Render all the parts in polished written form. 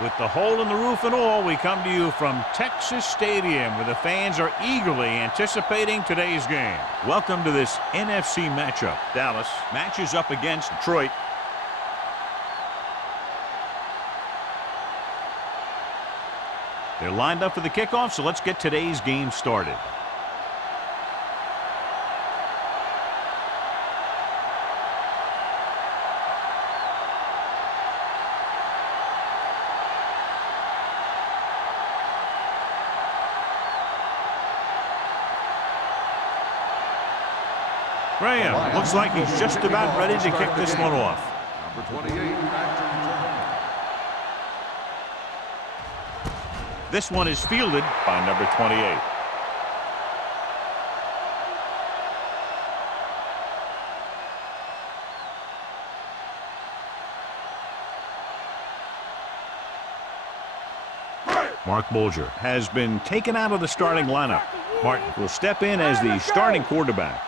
With the hole in the roof and all, we come to you from Texas Stadium, where the fans are eagerly anticipating today's game. Welcome to this NFC matchup. Dallas matches up against Detroit. They're lined up for the kickoff, so let's get today's game started. Graham looks like he's just about ready to kick this one off. Number 28, This one is fielded by number 28. Mark Bulger has been taken out of the starting lineup. Martin will step in as the starting quarterback.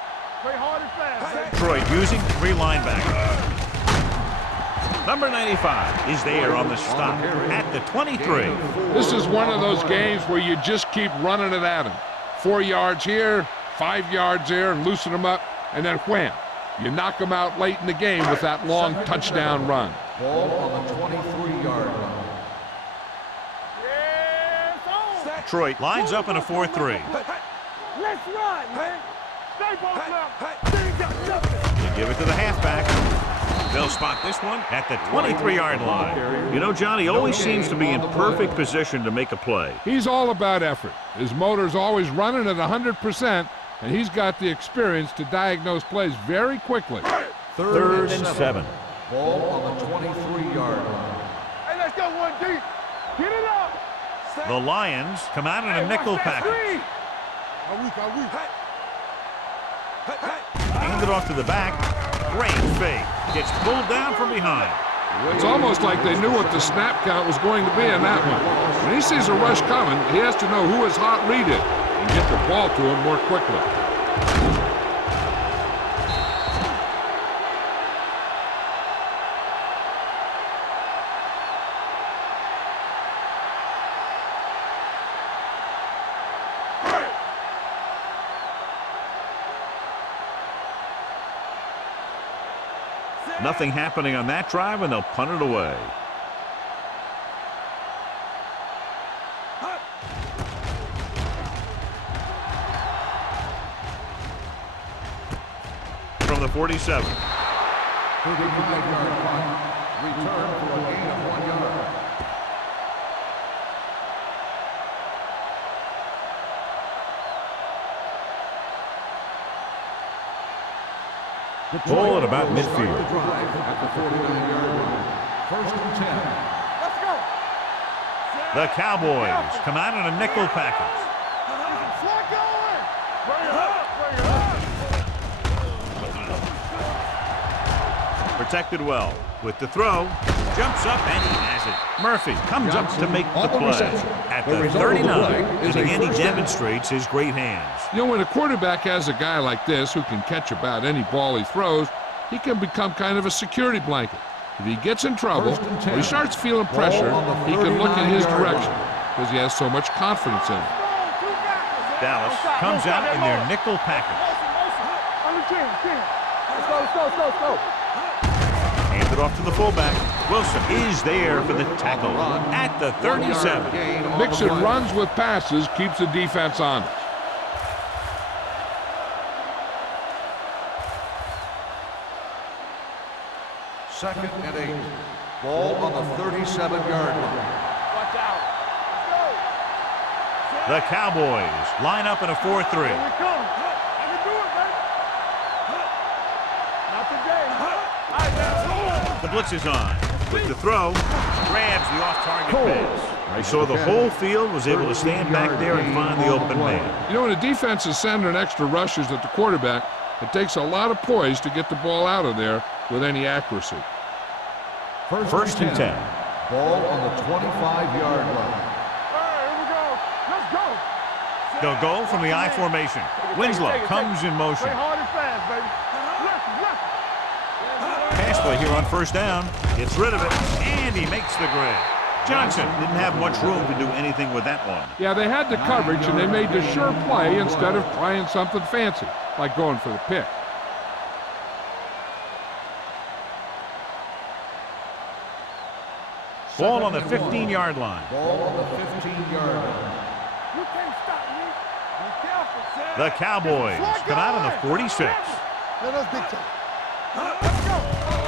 Detroit using 3 linebackers. Number 95 is there on the stop at the 23. This is one of those games where you just keep running it at him. 4 yards here, 5 yards there, and loosen them up, and then wham. You knock them out late in the game with that long touchdown run. ball on the 23-yard line. Detroit lines up in a 4-3. Let's run, man. Stay both left. They give it to the halfback. They'll spot this one at the 23-yard line. You know, John, he always seems to be in perfect position to make a play. He's all about effort. His motor's always running at 100%, and he's got the experience to diagnose plays very quickly. Third and 7. Ball on the 23-yard line. Hey, let's go one deep. Get it up. The Lions come out in a nickel package. Hand it off to the back. Great fake. Gets pulled down from behind. It's almost like they knew what the snap count was going to be in that one. When he sees a rush coming, he has to know who his hot read is and get the ball to him more quickly. Nothing happening on that drive, and they'll punt it away. From the 47. 35-yard punt. Return for a gain of 1 yard. Ball at about midfield. At the 49-yard line. First and 10. Let's go. The Cowboys come out in a nickel package. Slot going. Bring it up. Bring it up. Protected well. With the throw, jumps up and he has it. Murphy comes up to make the play. At the 39, and again he demonstrates his great hands. You know, when a quarterback has a guy like this who can catch about any ball he throws, he can become kind of a security blanket. If he gets in trouble, or he starts feeling pressure, he can look in his direction because he has so much confidence in him. Dallas comes out in their nickel package. On the 10. Let's go, let's go, let's go. Hands it off to the fullback. Wilson is there for the tackle at the 37. Mixing runs with passes keeps the defense honest. Second and 8. Ball on the 37-yard line. Watch out. Let's go. The Cowboys line up in a 4-3. Here we come. I can do it, man. Not today. All right, man. The blitz is on. With the throw, grabs the off-target pass. So the whole field was able to stand back there and find the open man. You know, when a defense is sending extra rushers at the quarterback, it takes a lot of poise to get the ball out of there with any accuracy. First and 10. Ball on the 25-yard line. All right, here we go. Let's go. They'll go from the I formation. Winslow comes in motion. Play hard and fast, baby. Left. Pass play here on first down. Gets rid of it, and he makes the grab. Johnson didn't have much room to do anything with that one. Yeah, they had the coverage, and they made the sure play instead of trying something fancy, like going for the pick. Ball on the 15-yard line. Ball on the 15-yard line. You can't stop me. Be careful, Zach. The Cowboys come out on the 46. Let us dictate. Let's go.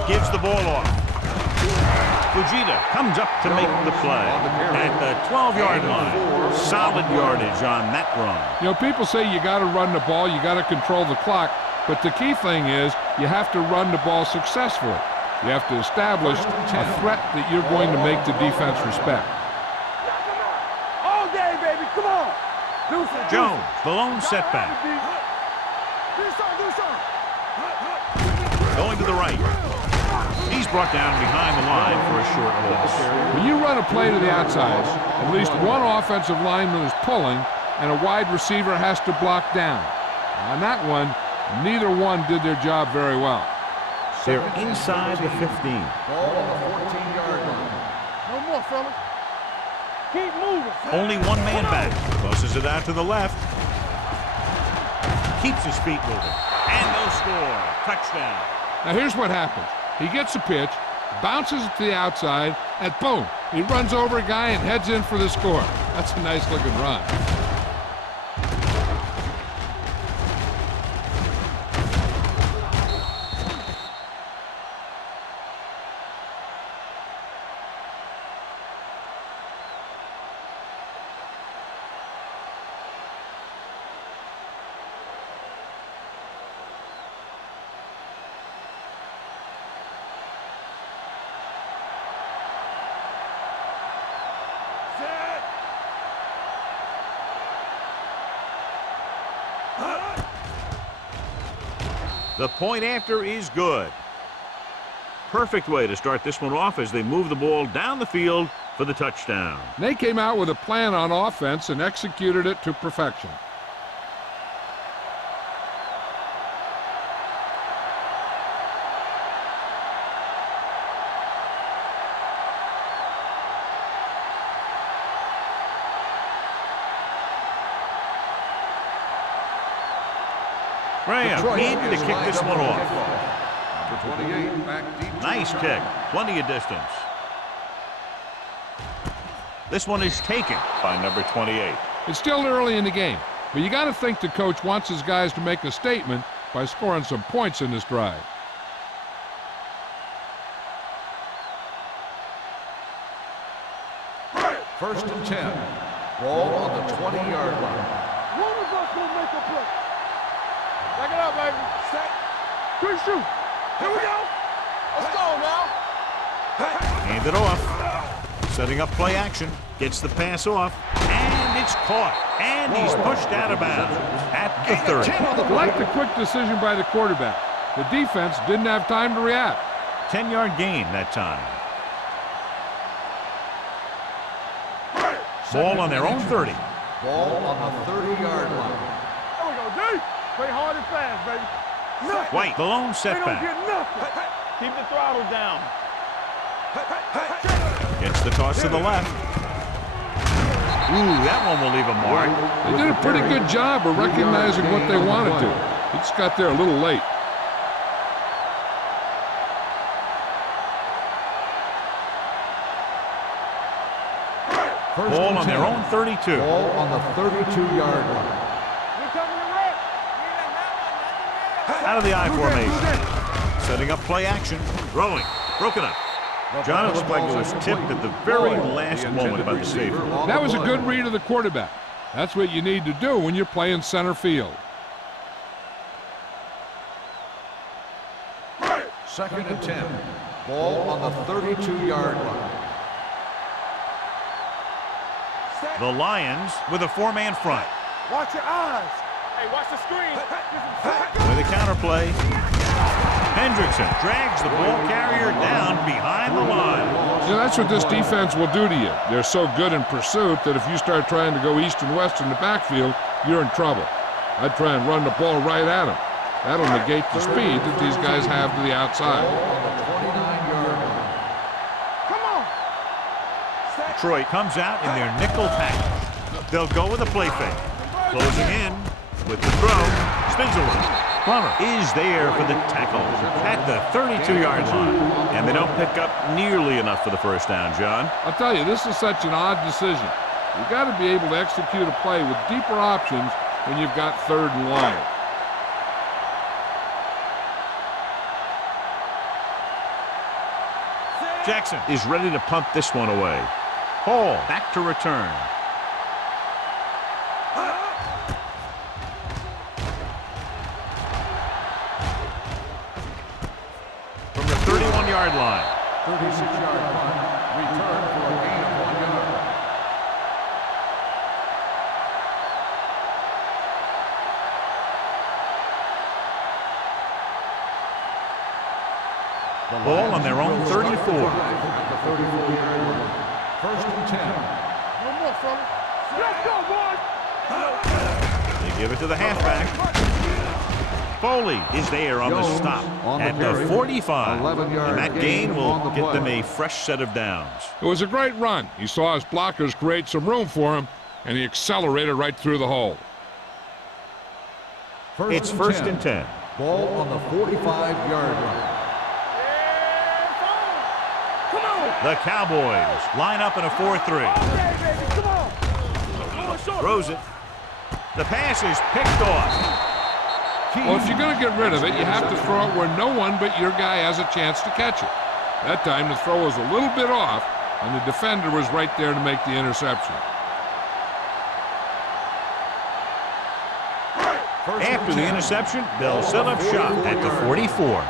Gives the ball off. Fujita comes up to make the play at the 12-yard line. Solid yardage on that run. You know, people say you got to run the ball, you got to control the clock, but the key thing is you have to run the ball successfully. You have to establish a threat that you're going to make the defense respect. All day, baby. Come on. Do something. Jones, the lone setback. Do something. Going to the right. He's brought down behind the line for a short loss. When you run a play to the outside, at least one offensive lineman is pulling, and a wide receiver has to block down. On that one, neither one did their job very well. They're inside the 15. Ball on the 14-yard line. No more, fellas. Keep moving. Only one man back. Closes it out to the left. Keeps his feet moving. And they'll score. Touchdown. Now here's what happens. He gets a pitch, bounces it to the outside, and boom, he runs over a guy and heads in for the score. That's a nice looking run. The point after is good. Perfect way to start this one off as they move the ball down the field for the touchdown. They came out with a plan on offense and executed it to perfection. Graham in to kick this one off. Number 28, back deep. Nice kick. Plenty of distance. This one is taken by number 28. It's still early in the game, but you got to think the coach wants his guys to make a statement by scoring some points in this drive. First and 10. Ball on the 20-yard line. One of us will make a play. Back it up, baby. Set. Quick shoot. Here we go. Let's go now. Hand it off. Setting up play action. Gets the pass off. And it's caught. And he's pushed out of bounds at the 30. I like the quick decision by the quarterback. The defense didn't have time to react. 10-yard gain that time. Ball on their own 30. Ball on the 30-yard line. There we go, D. Play hard and fast, baby. Nothing. White, the lone They don't setback. get nothing. Keep the throttle down. Gets the toss to the left. Ooh, that one will leave a mark. They did a pretty good job of recognizing what they wanted to. He just got there a little late. Ball on their own 32. Ball on the 32-yard line. We're coming to wreck. Out of the I formation. Setting up play action. Throwing. Broken up. John Expected was tipped at the very last moment by the safety. That was a good read of the quarterback. That's what you need to do when you're playing center field. Second and 10. Ball on the 32-yard line. The Lions with a four-man front. Watch your eyes. Hey, watch the screen. With a counterplay. Hendrickson drags the ball carrier down behind the line. You know, that's what this defense will do to you. They're so good in pursuit that if you start trying to go east and west in the backfield, you're in trouble. I'd try and run the ball right at them. That'll negate the speed that these guys have to the outside. Ball on the 29-yard line. Come on. Detroit comes out in their nickel package. They'll go with a play fake. Closing in with the throw. Spins away. Plummer is there for the tackle at the 32-yard line. And they don't pick up nearly enough for the first down, John. I'll tell you, this is such an odd decision. You've got to be able to execute a play with deeper options when you've got 3rd and long. Jackson is ready to punt this one away. Hall back to return. From the 31-yard line. 36-yard line. Return for a gain of 1 yard. Ball on their own 34. At the 34-yard line. 1st and 10. No more, fella. Let's go, boys. They give it to the halfback. Foley is there on the stop at the 45. And that gain will get them a fresh set of downs. It was a great run. He saw his blockers create some room for him, and he accelerated right through the hole. It's 1st and 10. Ball on the 45-yard line. The Cowboys line up in a 4-3. Throws it. The pass is picked off. Well, if you're going to get rid of it, you have to throw it where no one but your guy has a chance to catch it. That time the throw was a little bit off, and the defender was right there to make the interception. After the interception, they'll set up shop at the 44.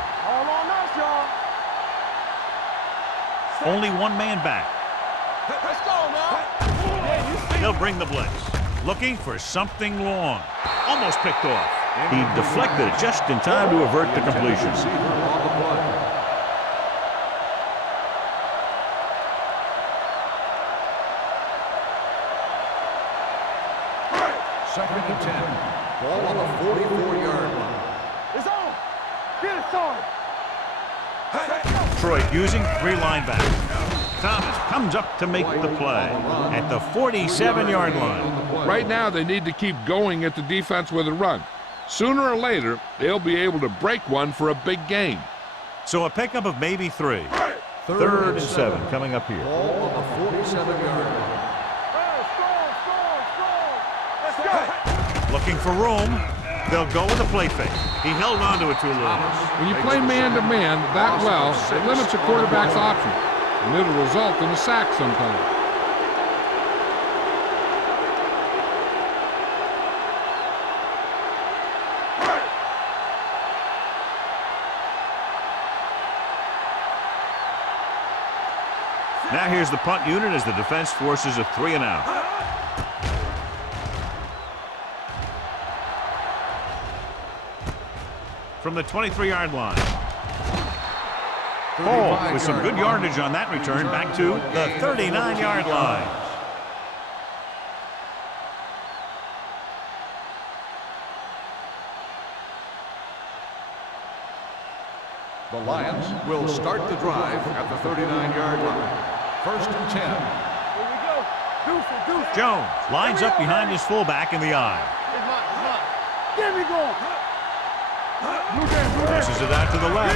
Only one man back. Let's go, man. They'll bring the blitz. Looking for something long. Almost picked off. He deflected it just in time to avert the completion. Second and 10. Ball on the 44-yard line. It's on. Get it started. Detroit using 3 linebackers. Thomas comes up to make the play at the 47-yard line. Right now, they need to keep going at the defense with a run. Sooner or later, they'll be able to break one for a big gain. So a pickup of maybe 3. 3rd and 7 coming up here. Ball on the 47-yard line. Let's go. Looking for room. They'll go with a play fake. He held on to it too long. When you play man-to-man that well, it limits a quarterback's options, and it'll result in a sack sometimes. Now here's the punt unit as the defense forces a 3 and out. From the 23-yard line. Hall with some good yardage on that return back to the 39-yard line. The Lions will start the drive at the 39-yard line. 1st and 10. Here we go. Deuce. Jones lines up behind his fullback in the eye. It's hot. Get me going. Passes it out to the left.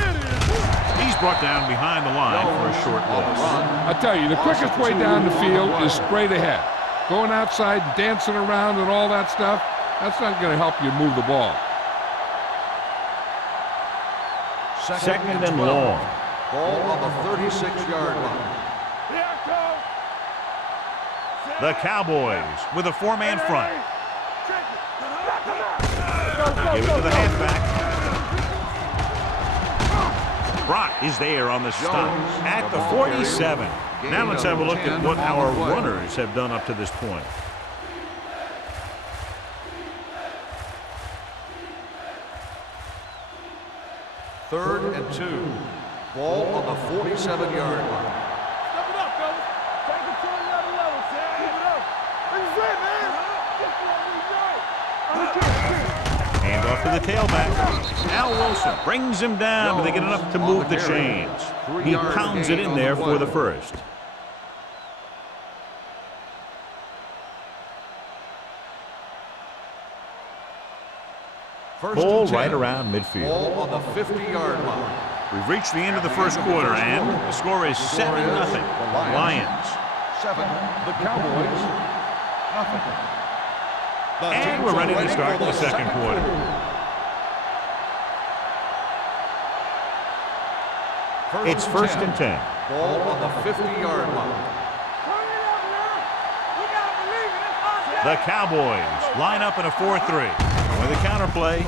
He's brought down behind the line for a short loss. I tell you, the quickest way down the field is straight ahead. Going outside and dancing around and all that stuff, that's not going to help you move the ball. Second and long. Ball on the 36-yard line. The Cowboys with a 4-man front. Give it to the halfback. Brock is there on the stop at the 47. Now let's have a look at what our runners have done up to this point. Third and 2. Ball on the 47-yard line. Step it up, fellas. Take it to another level, Sam. Keep it up. This is it, man. This is what we know. Hand off to the tailback. Al Wilson brings him down, but they get enough to move the chains. He pounds it in there for the first. Ball right around midfield. Ball on the 50-yard line. We've reached the end of the first quarter, and the score is 7-0. Lions. 7, the Cowboys, nothing. And we're ready to start the second quarter. It's first and 10. Ball on the 50-yard line. The Cowboys line up in a 4-3. With a counter play.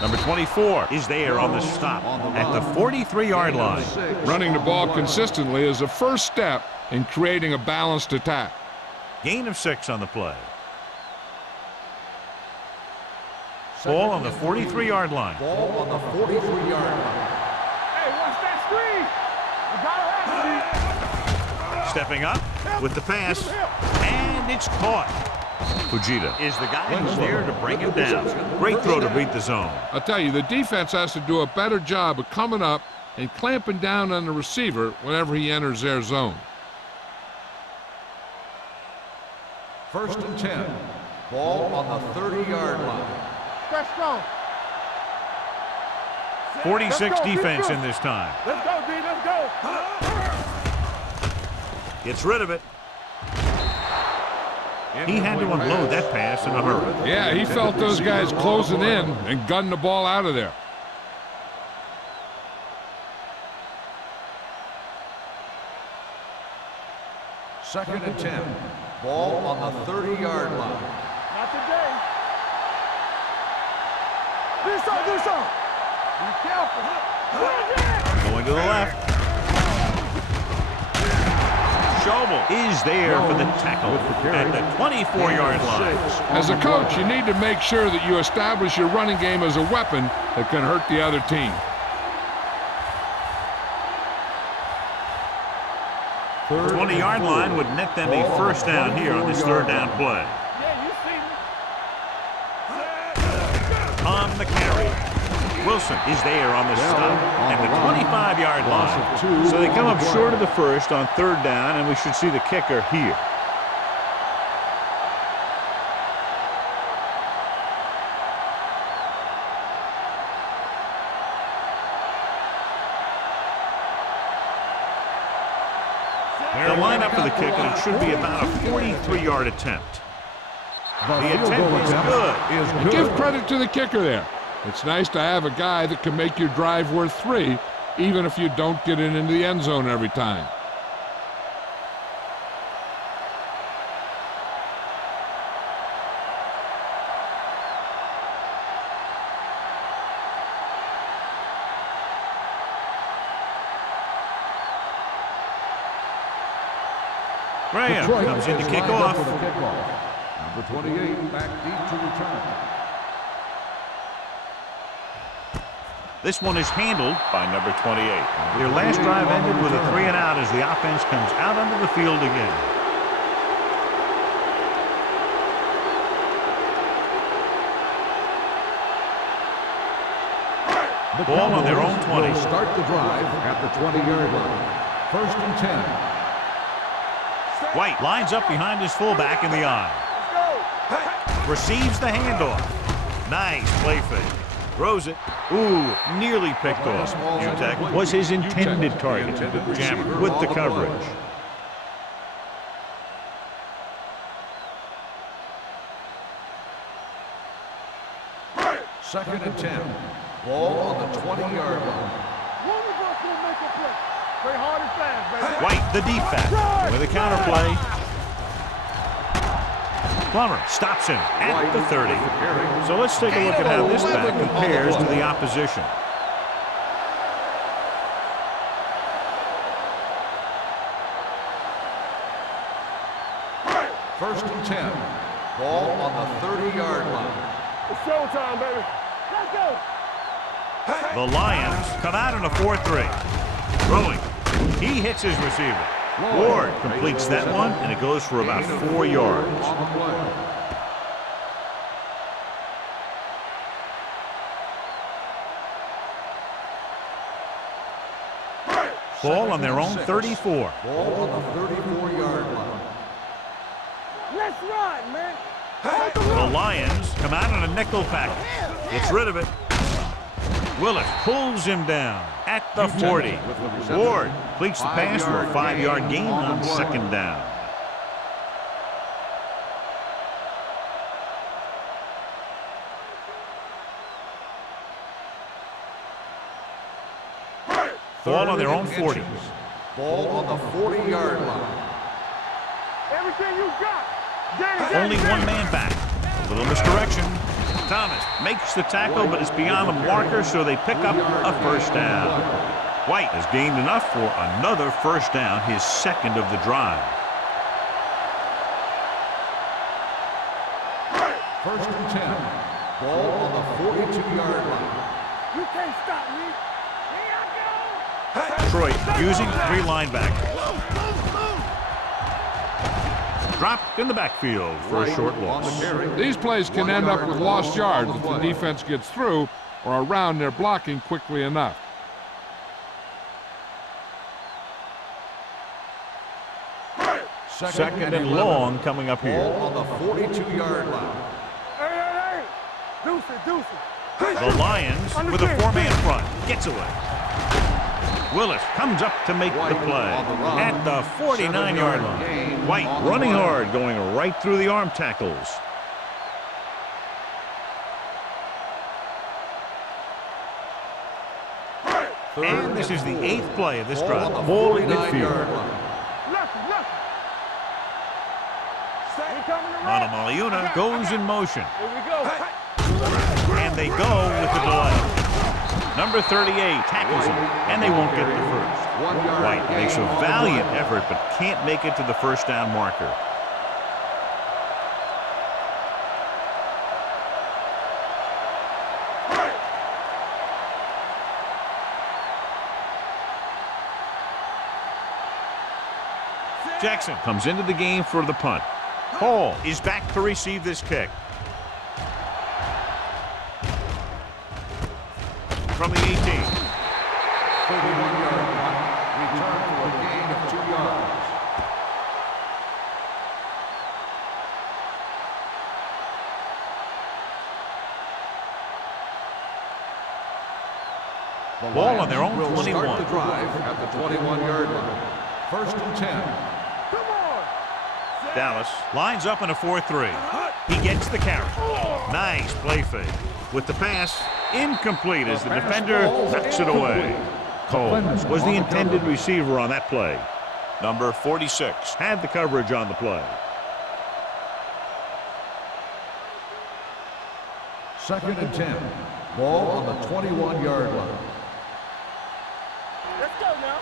Number 24 is there on the stop at the 43-yard line. Running the ball consistently is the first step in creating a balanced attack. Gain of 6 on the play. Ball on the 43-yard line. Ball on the 43-yard line. Hey, watch that screen. Stepping up with the pass, and it's caught. Fujita is the guy who's there to bring him down. Great throw to beat the zone. I'll tell you, the defense has to do a better job of coming up and clamping down on the receiver whenever he enters their zone. First and 10. Ball on the 30-yard line. Stretch strong. 46 defense in this time. Let's go, D. Let's go. Gets rid of it. He had to unload that pass in a hurry. Yeah, he felt those guys closing in and gunned the ball out of there. Second and 10. Ball on the 30-yard line. Not today. Do something. Be careful. Going to the left. Schobel is there for the tackle at the 24-yard line. As a coach, you need to make sure that you establish your running game as a weapon that can hurt the other team. The 20-yard line would net them a first down here on this third down play. Yeah, you see me. On the carry. Wilson is there on the stop at the 25-yard line. So they come up short of the first on third down, and we should see the kicker here. They'll line up for the kick, and it should be about a 43-yard attempt. The attempt is good. And give credit to the kicker there. It's nice to have a guy that can make your drive worth 3, even if you don't get it into the end zone every time. Graham comes in to kick off. Number 28 back deep to return. This one is handled by number 28. Their last drive ended with a 3-and-out as the offense comes out onto the field again. Ball on their own 20. Start the drive at the 20-yard line. First and 10. White lines up behind his fullback in the eye. Receives the handoff. Nice play fake. Throws it. Ooh, nearly picked off. Utek was his intended target. Jammer with the coverage. Second and 10. Ball on the 20-yard line. White, the deep back, with a counter play. Plummer stops him at the 30. So let's take a look at how this back compares to the opposition. First and 10. Ball on the 30-yard line. It's showtime, baby. Let's go. The Lions come out in a 4-3. Throwing. He hits his receiver. Ward completes that one, and it goes for about 4 yards. Ball on their own 34. Ball on the 34-yard line. Let's run, man. The Lions come out on a nickel package. Gets rid of it. Willis pulls him down at the 40. Ward completes the pass for a 5-yard gain on 2nd down. Ball on their own 40. Ball on the 40-yard line. Everything you got. Danny, Only one man back. A little misdirection. Thomas makes the tackle, but it's beyond the marker, so they pick up a 1st down. White has gained enough for another 1st down, his 2nd of the drive. 1st and 10. Ball on the 42-yard line. You can't stop me. Here I go. Detroit using 3 linebackers. Dropped in the backfield for a short loss. These plays can end up with lost yards if the defense gets through or around their blocking quickly enough. Second and long coming up here. Ball on the 42-yard line. Hey. Deuce it. The Lions with a 4-man front. Gets away. Willis comes up to make the play at the 49-yard line. White running hard, going right through the arm tackles. And this is the 8th play of this drive. Ball in midfield. Monomaliuna goes in motion. Here we go. And they go with the delay. Number 38 tackles him, and they won't get the first. White makes a valiant effort, but can't make it to the 1st down marker. Jackson comes into the game for the punt. Hall is back to receive this kick. From the 18. 31-yard punt. Return for a gain of 2 yards. Ball on their own will 21. Start the drive at the 21-yard line. 1st and 10. Come on. Dallas lines up in a 4-3. He gets the carry. Nice play fake. With the pass, incomplete as the defender knocks it away. Combs was the intended receiver on that play. Number 46 had the coverage on the play. 2nd and 10. Ball on the 21-yard line. Let's go now.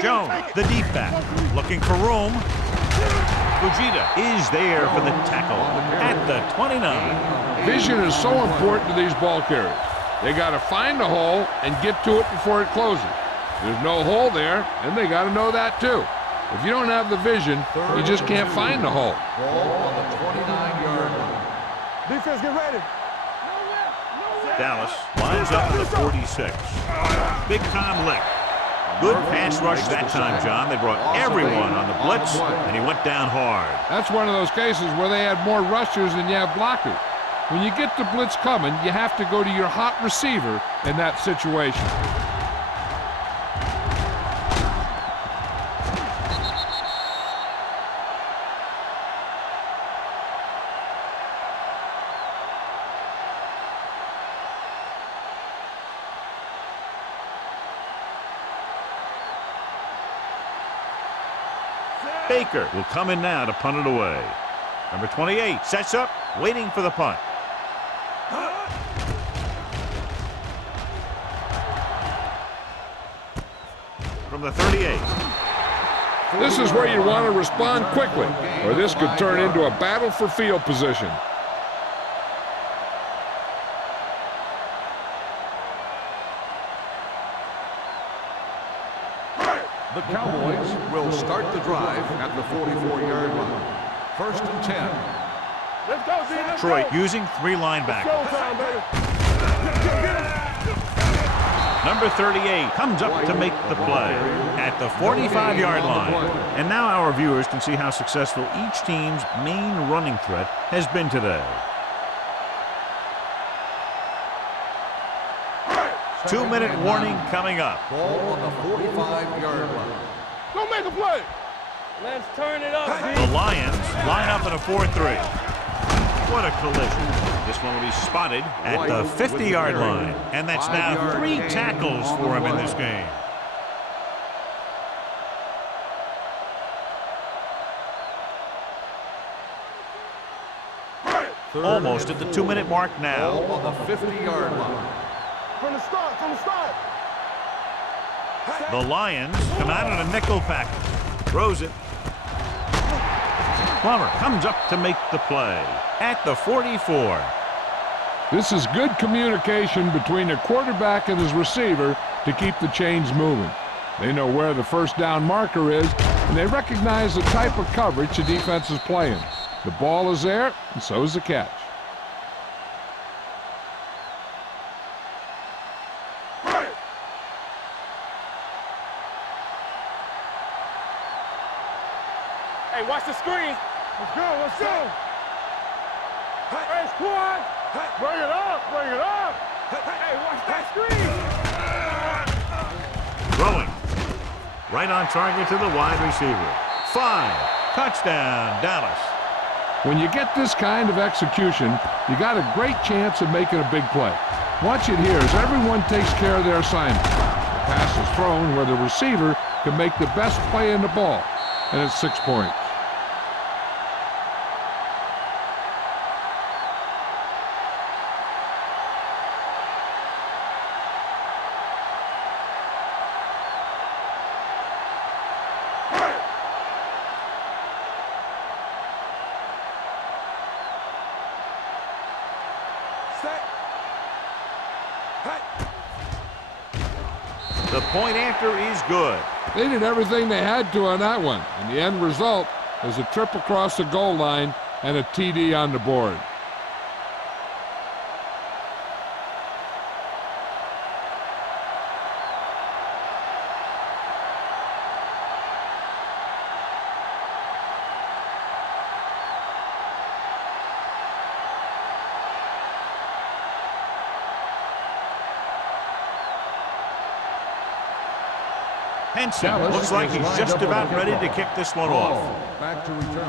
Jones, the deep back, looking for room. Fujita is there for the tackle at the 29. Vision is so important to these ball carriers. They got to find the hole and get to it before it closes. There's no hole there, and they got to know that too. If you don't have the vision, you just can't find the hole. Ball on the 29-yard line. Defense, get ready. Dallas lines up in the 46. Big time lick. Good pass rush that time, John. They brought everyone on the blitz, and he went down hard. That's one of those cases where they had more rushers than you have blockers. When you get the blitz coming, you have to go to your hot receiver in that situation. Baker will come in now to punt it away. Number 28 sets up, waiting for the punt. From the 38. This is where you want to respond quickly, or this could turn into a battle for field position. The Cowboys will start the drive at the 44-yard line. 1st and 10. Let's go, Z. Let's Detroit go. using 3 linebackers. Showtime, baby. Number 38 comes up to make the play at the 45-yard line. And now our viewers can see how successful each team's main running threat has been today. 2-minute warning coming up. Ball on the 45-yard line. Go make a play. Let's turn it up, The Lions line up in a 4-3. What a collision. This one will be spotted at the 50-yard line. And that's now 3 tackles for him in this game. Almost at the 2-minute mark now. Ball on the 50-yard line. from the start. The Lions come out in a nickel package. Throws it. Plummer comes up to make the play at the 44. This is good communication between the quarterback and his receiver to keep the chains moving. They know where the first down marker is, and they recognize the type of coverage the defense is playing. The ball is there, and so is the catch. Hey, watch the screen. Let's go. Hey, squad. Bring it up. Hey, watch that screen. Throwing. Right on target to the wide receiver. 5. Touchdown, Dallas. When you get this kind of execution, you got a great chance of making a big play. Watch it here as everyone takes care of their assignment. The pass is thrown where the receiver can make the best play in the ball, and it's 6 points. The point after is good. They did everything they had to on that one, and the end result is a trip across the goal line and a TD on the board. Henson looks like he's just about ready to kick this one off. Back to return.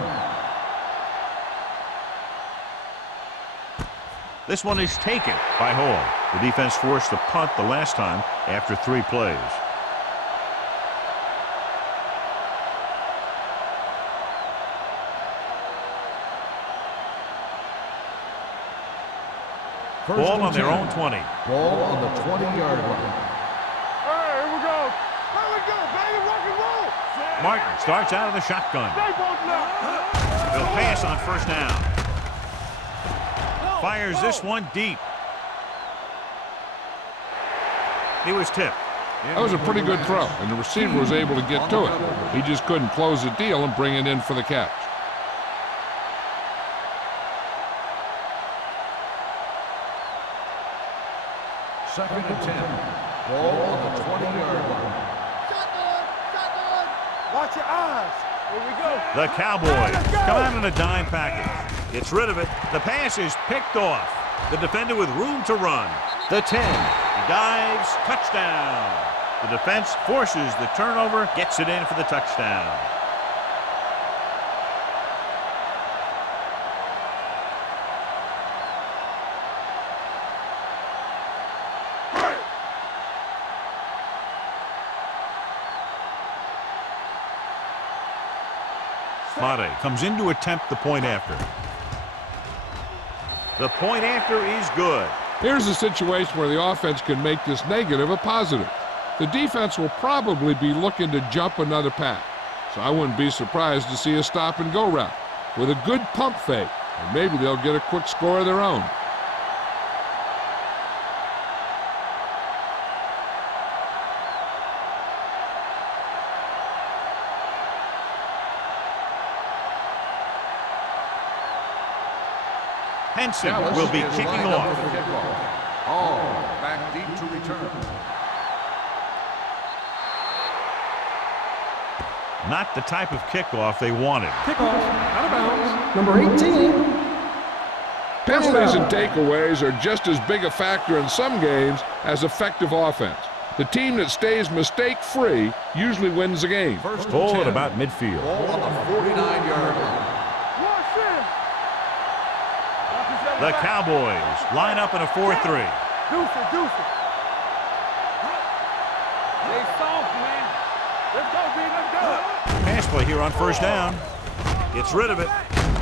This one is taken by Hall. The defense forced the punt the last time after 3 plays. Ball on their own 20. Ball on the 20-yard line. Hey, here we go. Baby, rock and roll. Martin starts out of the shotgun. He'll pass on first down. Fires this one deep. He was tipped. That was a pretty good throw, and the receiver was able to get to it. He just couldn't close the deal and bring it in for the catch. Second and 10. Ball on the 20-yard line. Watch your eyes. Here we go. The Cowboys come out in a dime package. Gets rid of it. The pass is picked off. The defender with room to run. The 10. He dives. Touchdown. The defense forces the turnover. Gets it in for the touchdown. Mate comes in to attempt the point after. The point after is good. Here's a situation where the offense can make this negative a positive. The defense will probably be looking to jump another pass, so I wouldn't be surprised to see a stop-and-go route with a good pump fake, and maybe they'll get a quick score of their own. Henson will be kicking off. All back deep to return. Not the type of kickoff they wanted. Kickoff, out of bounds, number 18. Penalties and takeaways are just as big a factor in some games as effective offense. The team that stays mistake-free usually wins the game. Ball at about midfield. Ball on the 49-yard line. The Cowboys line up in a 4-3. Deuce it. Stay soft, man. Let's go, B. Let's go. Pass play here on first down. Gets rid of it.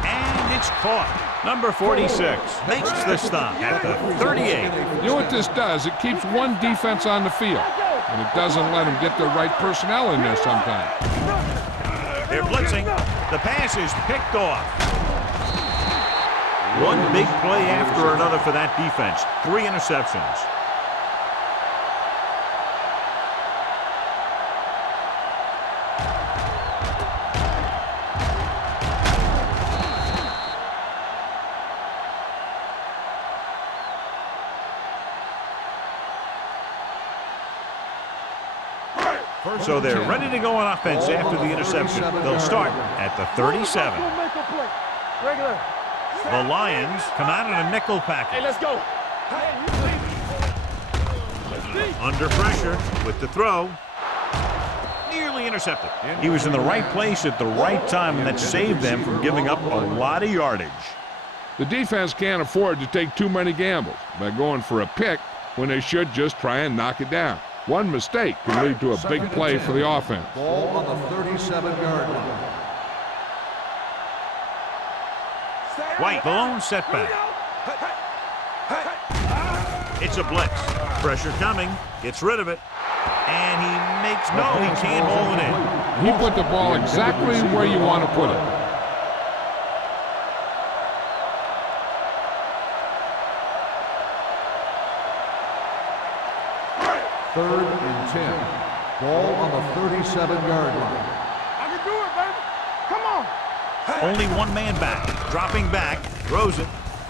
And it's caught. Number 46 makes the stop at the 38. You know what this does? It keeps one defense on the field, and it doesn't let them get the right personnel in there sometimes. They're blitzing. The pass is picked off. One big play after another for that defense. 3 interceptions. So they're ready to go on offense after the interception. They'll start at the 37. Regular. The Lions come out in a nickel package. Hey, let's go. Under pressure with the throw. Nearly intercepted. He was in the right place at the right time, and that saved them from giving up a lot of yardage. The defense can't afford to take too many gambles by going for a pick when they should just try and knock it down. One mistake can lead to a big play for the offense. Ball on the 37-yard line. White, the lone setback. It's a blitz. Pressure coming. Gets rid of it. And he makes, no, he can't hold it in. He put the ball exactly where you want to put it. Third and 10. Ball on the 37-yard line. I can do it, baby. Come on. Only one man back. Dropping back. Throws it.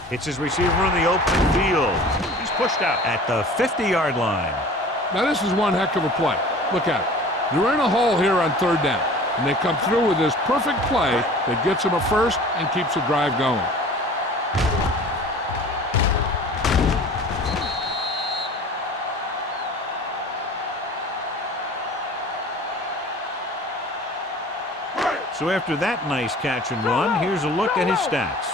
Hits his receiver in the open field. He's pushed out at the 50-yard line. Now this is one heck of a play. Look at it. They're in a hole here on third down, and they come through with this perfect play that gets them a first and keeps the drive going. So after that nice catch and run, here's a look at his stats.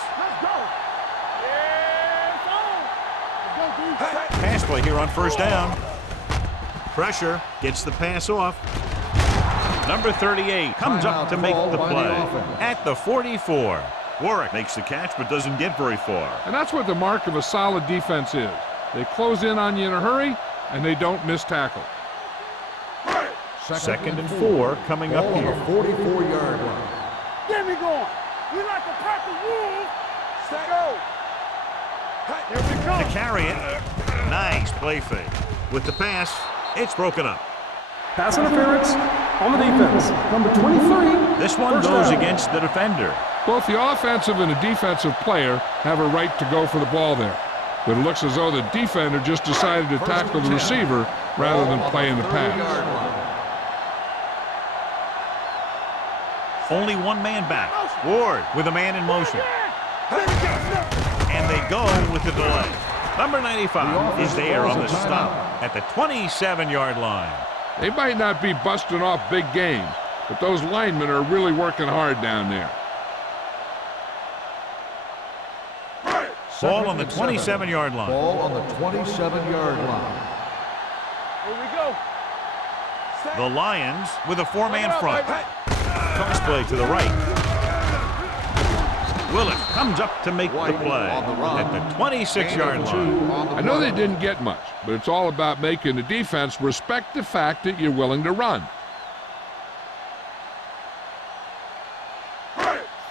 Pass play here on first down. Pressure, gets the pass off. Number 38 comes up to make the play at the 44. Warwick makes the catch but doesn't get very far. And that's what the mark of a solid defense is. They close in on you in a hurry, and they don't miss tackle. Second and 4 coming up here. 44-yard line. Get me going. We like to pack the wolves. Let's go. Here we go. To carry it. Nice play fake. With the pass, it's broken up. Pass interference on the defense, number 23. This one goes against the defender. Both the offensive and the defensive player have a right to go for the ball there. But it looks as though the defender just decided to tackle the receiver rather than playing the pass. Only one man back. Ward with a man in motion. And they go with the delay. Number 95 is there on the stop at the 27-yard line. They might not be busting off big games, but those linemen are really working hard down there. Ball on the 27-yard line. Ball on the 27-yard line. Here we go. The Lions with a 4-man front. Cross play to the right. Willis comes up to make the play at the 26-yard line. I know they didn't get much, but it's all about making the defense respect the fact that you're willing to run.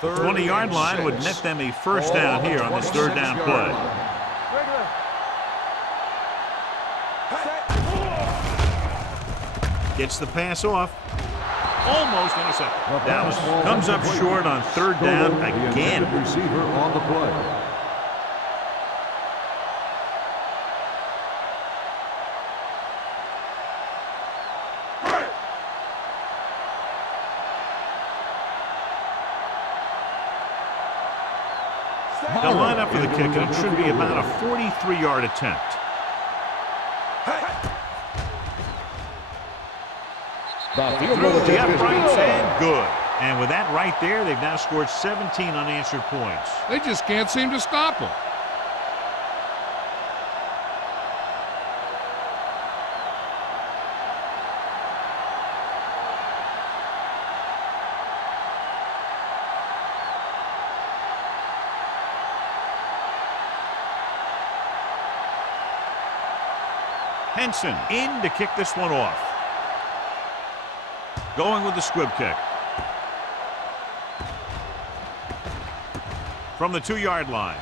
The 20-yard line would net them a first down here on this third down play. Gets the pass off. Almost intercepted. Dallas comes up short on third down again. Receiver on the play. They'll line up for the kick, and it should be about a 43-yard attempt. Through the uprights and good. And with that right there, they've now scored 17 unanswered points. They just can't seem to stop him. Henson in to kick this one off. Going with the squib kick. From the 2-yard line.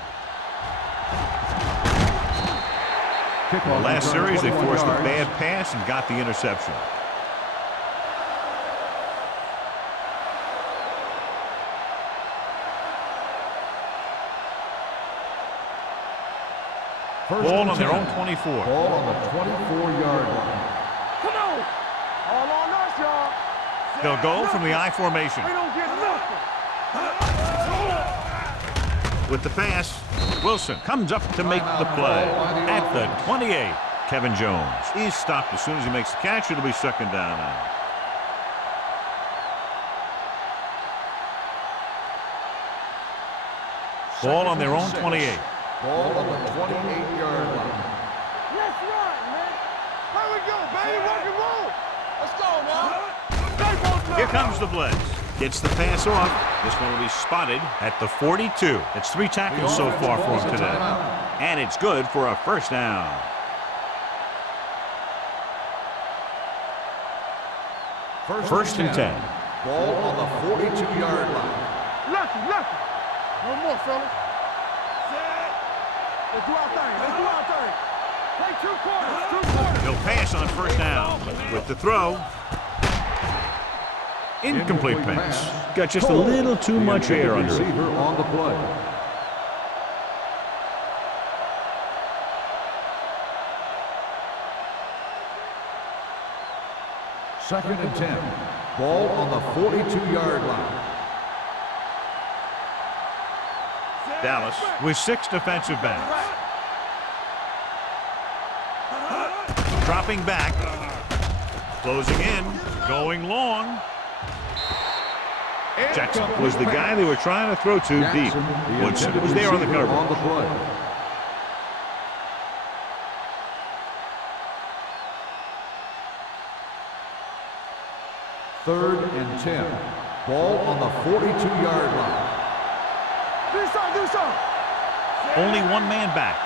The last series, they forced a bad pass and got the interception. Ball on their own 24. Ball on the 24-yard line. Come on. All on us, y'all. They'll go from the I formation. We don't get nothing. With the pass, Wilson comes up to make the play. At the 28, Kevin Jones is stopped as soon as he makes the catch. It'll be second down now. Ball on their own 28. Ball on the 28-yard line. Let's run, man. Here we go, baby. Rock and roll. Let's go, man. Here comes the blitz. Gets the pass off. This one will be spotted at the 42. It's 3 tackles so far for him today. And it's good for a first down. First and 10. Ball on the 42-yard line. Lucky. No more, fellas. Let's do our thing. Play 2 quarters. He'll pass on first down. With the throw. Incomplete pass. Got just a little too much air under it. Receiver on the play. Second and 10. Ball on the 42-yard line. Dallas with 6 defensive backs. Dropping back. Closing in. Going long. Jackson was the guy they were trying to throw to deep. Woodson was there on the cover. On the play. Third and 10. Ball on the 42-yard line. Do something. Only one man back.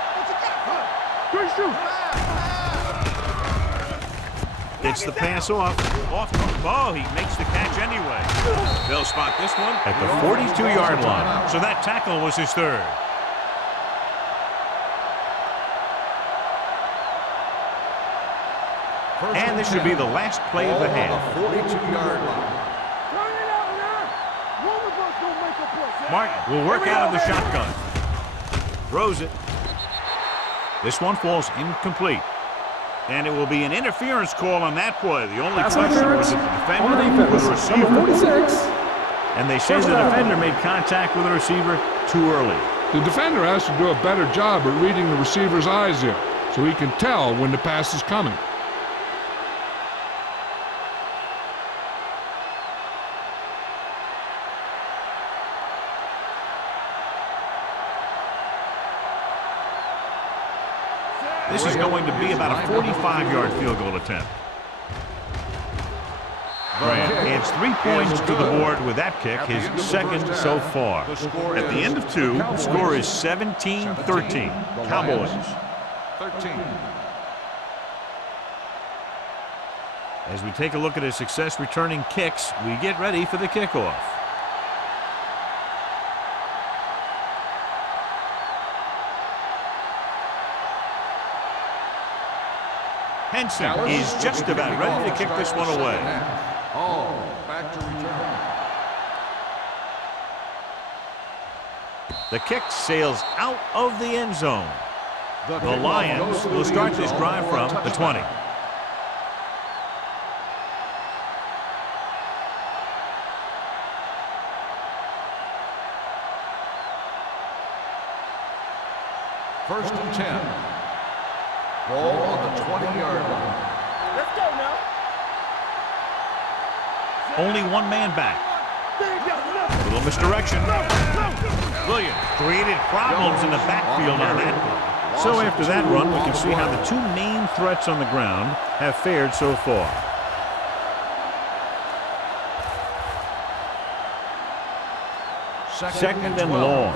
Gets the pass off. Oh, he makes the catch anyway. They'll spot this one at the 42-yard line. So that tackle was his third. And this should be the last play of the half. 42-yard line. Turn it out now. One of us gonna make a play. Martin will work out of the shotgun. Throws it. This one falls incomplete. And it will be an interference call on that play. The only question was if the defender or the receiver. Number 46. And they say the defender made contact with the receiver too early. The defender has to do a better job at reading the receiver's eyes here, so he can tell when the pass is coming. This is going to be about a 45-yard field goal attempt. Bryant adds 3 points to the board with that kick, his second so far. At the end of 2, the score is 17-13. Cowboys. 13. As we take a look at his success returning kicks, we get ready for the kickoff. Henson is just about ready to kick this one away. Oh, back to return. The kick sails out of the end zone. The Lions will start this drive from the 20. First and 10. Ball on the 20-yard line. Let's go now. Only one man back. Little misdirection. Williams created problems in the backfield on that play. So after that run, we can see how the two main threats on the ground have fared so far. Second and long.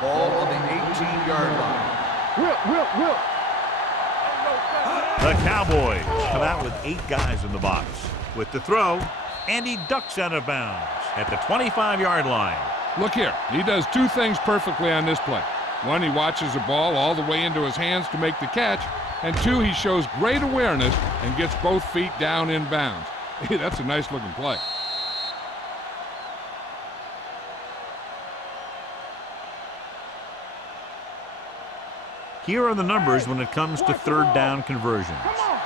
Ball on the 18-yard line. Will. The Cowboys come out with 8 guys in the box. With the throw, and he ducks out of bounds at the 25-yard line. Look here. He does 2 things perfectly on this play. 1, he watches the ball all the way into his hands to make the catch. And 2, he shows great awareness and gets both feet down in bounds. Hey, that's a nice-looking play. Here are the numbers when it comes to third down conversions. Come on.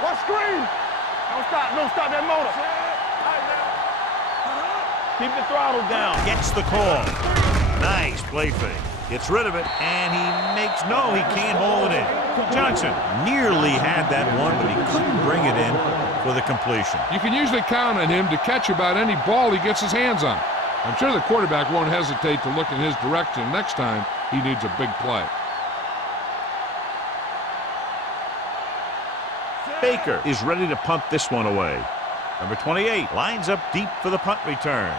Watch screen. Don't stop that motor. Keep the throttle down. Gets the call. Nice play fake. Gets rid of it, and he can't hold it in. Johnson nearly had that one, but he couldn't bring it in for the completion. You can usually count on him to catch about any ball he gets his hands on. I'm sure the quarterback won't hesitate to look in his direction next time he needs a big play. Baker is ready to punt this one away. Number 28 lines up deep for the punt return.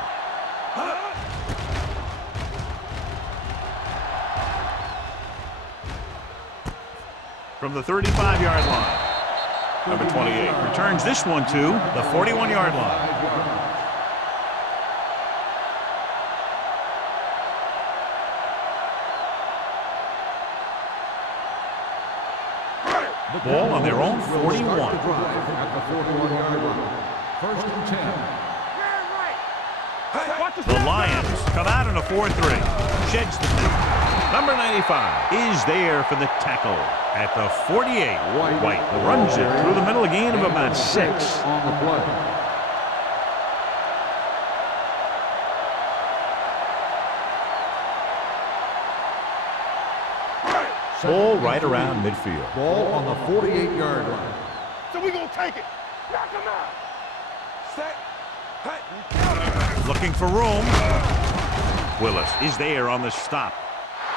From the 35-yard line. Number 28 returns this one to the 41-yard line. Ball on their own 41. At the 41-yard line. First and 10. The Lions come out in a 4-3. Sheds the number 95 is there for the tackle at the 48. White runs it through the middle, a gain of about 6 on the play. Ball right around midfield. Ball on the 48-yard line. So we're going to take it. Knock him out. Set. Looking for room. Willis is there on the stop.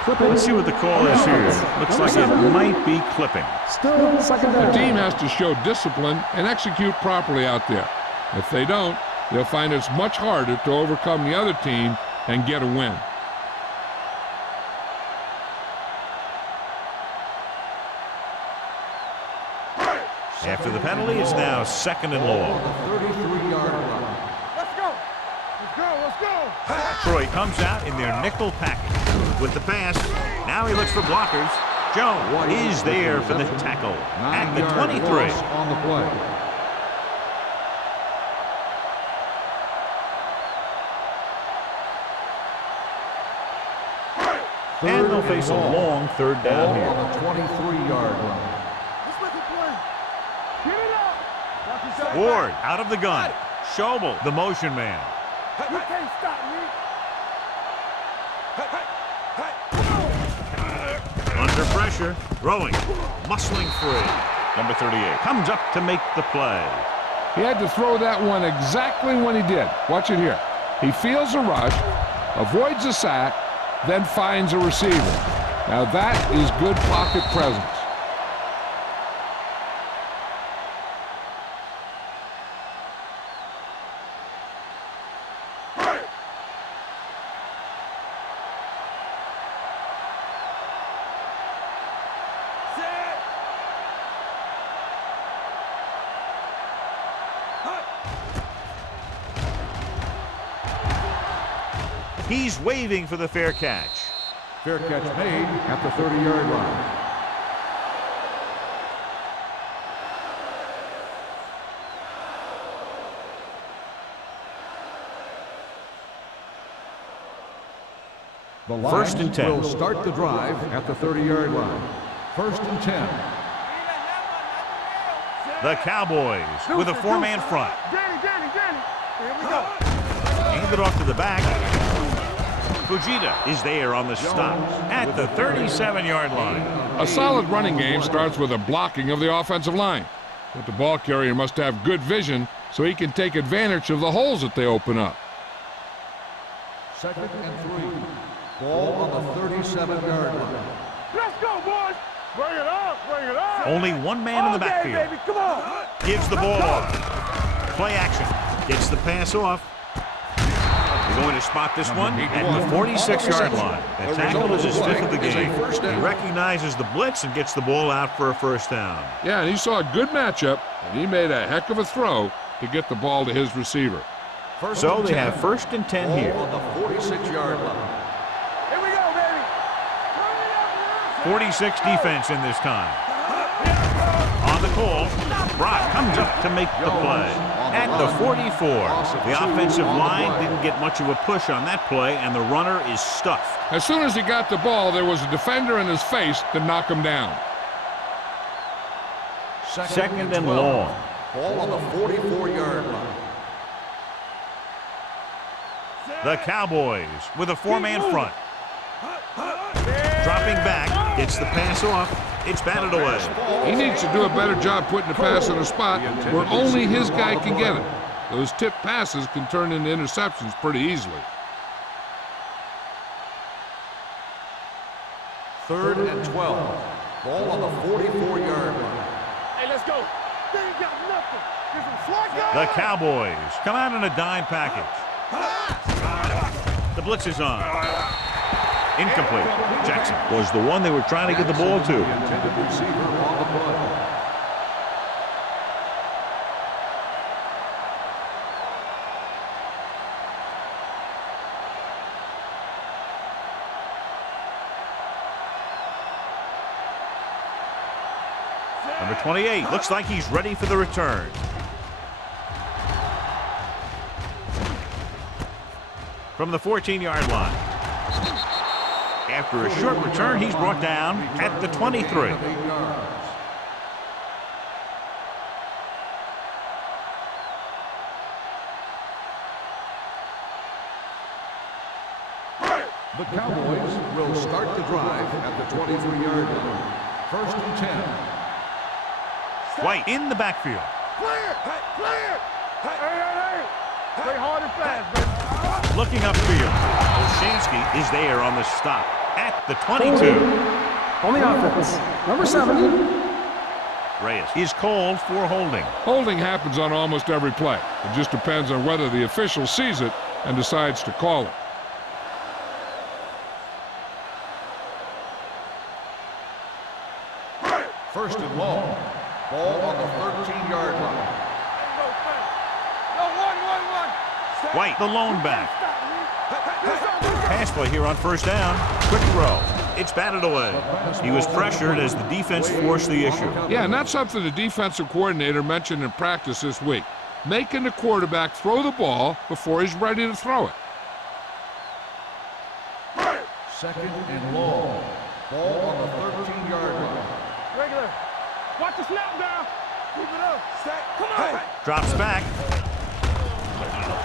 Let's see what the call is here. Looks like it might be clipping. Still second The down. team has to show discipline and execute properly out there. If they don't, they'll find it's much harder to overcome the other team and get a win. After the penalty, it's now second and long. 33-yard line. Let's go. Let's go. Troy comes out in their nickel package with the pass. Now he looks for blockers. Jones is there for the tackle at the 23. On the play. And they'll face a long third down Ball here. on the 23-yard line. Let's let him play. Get it up. Watch yourself. Ward out of the gun. Schobel, the motion man. You can't stop me. Under pressure, throwing, muscling free. Number 38 comes up to make the play. He had to throw that one exactly when he did. Watch it here. He feels a rush, avoids a sack, then finds a receiver. Now that is good pocket presence. He's waving for the fair catch. Fair catch made at the 30-yard line. The Lions First and 10. will start the drive at the 30-yard line. First and 10. The Cowboys with a 4-man front. Danny. Here we go. Hand it off to the back. Fujita is there on the stop at the 37-yard line. A solid running game starts with a blocking of the offensive line. But the ball carrier must have good vision so he can take advantage of the holes that they open up. 2nd and 3. Ball on the 37-yard line. Let's go, boys. Bring it up, bring it up. Only one man in the backfield. Baby, come on. Gives the ball off. Play action. Gets the pass off. They're going to spot this one at the 46-yard line. The tackle is his 5th of the game. He recognizes the blitz and gets the ball out for a first down. Yeah, and he saw a good matchup, and he made a heck of a throw to get the ball to his receiver. So they have 1st and 10 here. On the 46-yard line. Here we go, baby. 46 defense in this time. On the call, Brock comes up to make the play. At the 44, the offensive line didn't get much of a push on that play, and the runner is stuffed. As soon as he got the ball, there was a defender in his face to knock him down. 2nd and long. Ball on the 44-yard line. The Cowboys with a 4-man front. Dropping back, gets the pass off. It's batted away. He needs to do a better job putting the pass in a spot where only his guy can get it. Those tip passes can turn into interceptions pretty easily. 3rd and 12. Ball on the 44-yard line. Hey, let's go. They ain't got nothing. There's some swag. The Cowboys come out in a dime package. The blitz is on. Incomplete. Jackson was the one they were trying to get the ball to. The intended receiver on the play. Number 28 looks like he's ready for the return. From the 14-yard line. After a short return, he's brought down at the 23. The Cowboys will start the drive at the 23-yard line. 1st and 10. White in the backfield. Clear! Hey, clear! Hey! Play hard and fast, baby. Looking upfield. Olshansky is there on the stop at the 22. On the offense, number 7. Reyes is called for holding. Holding happens on almost every play. It just depends on whether the official sees it and decides to call it. First and long. Ball on the 13-yard line. White, the lone back. Pass play here on first down. Quick throw. It's batted away. He was pressured as the defense forced the issue. Yeah, and that's something the defensive coordinator mentioned in practice this week. Making the quarterback throw the ball before he's ready to throw it. 2nd and long. Ball on the 13-yard line. Regular. Watch the snap down. Keep it up. Set. Come on. Drops back.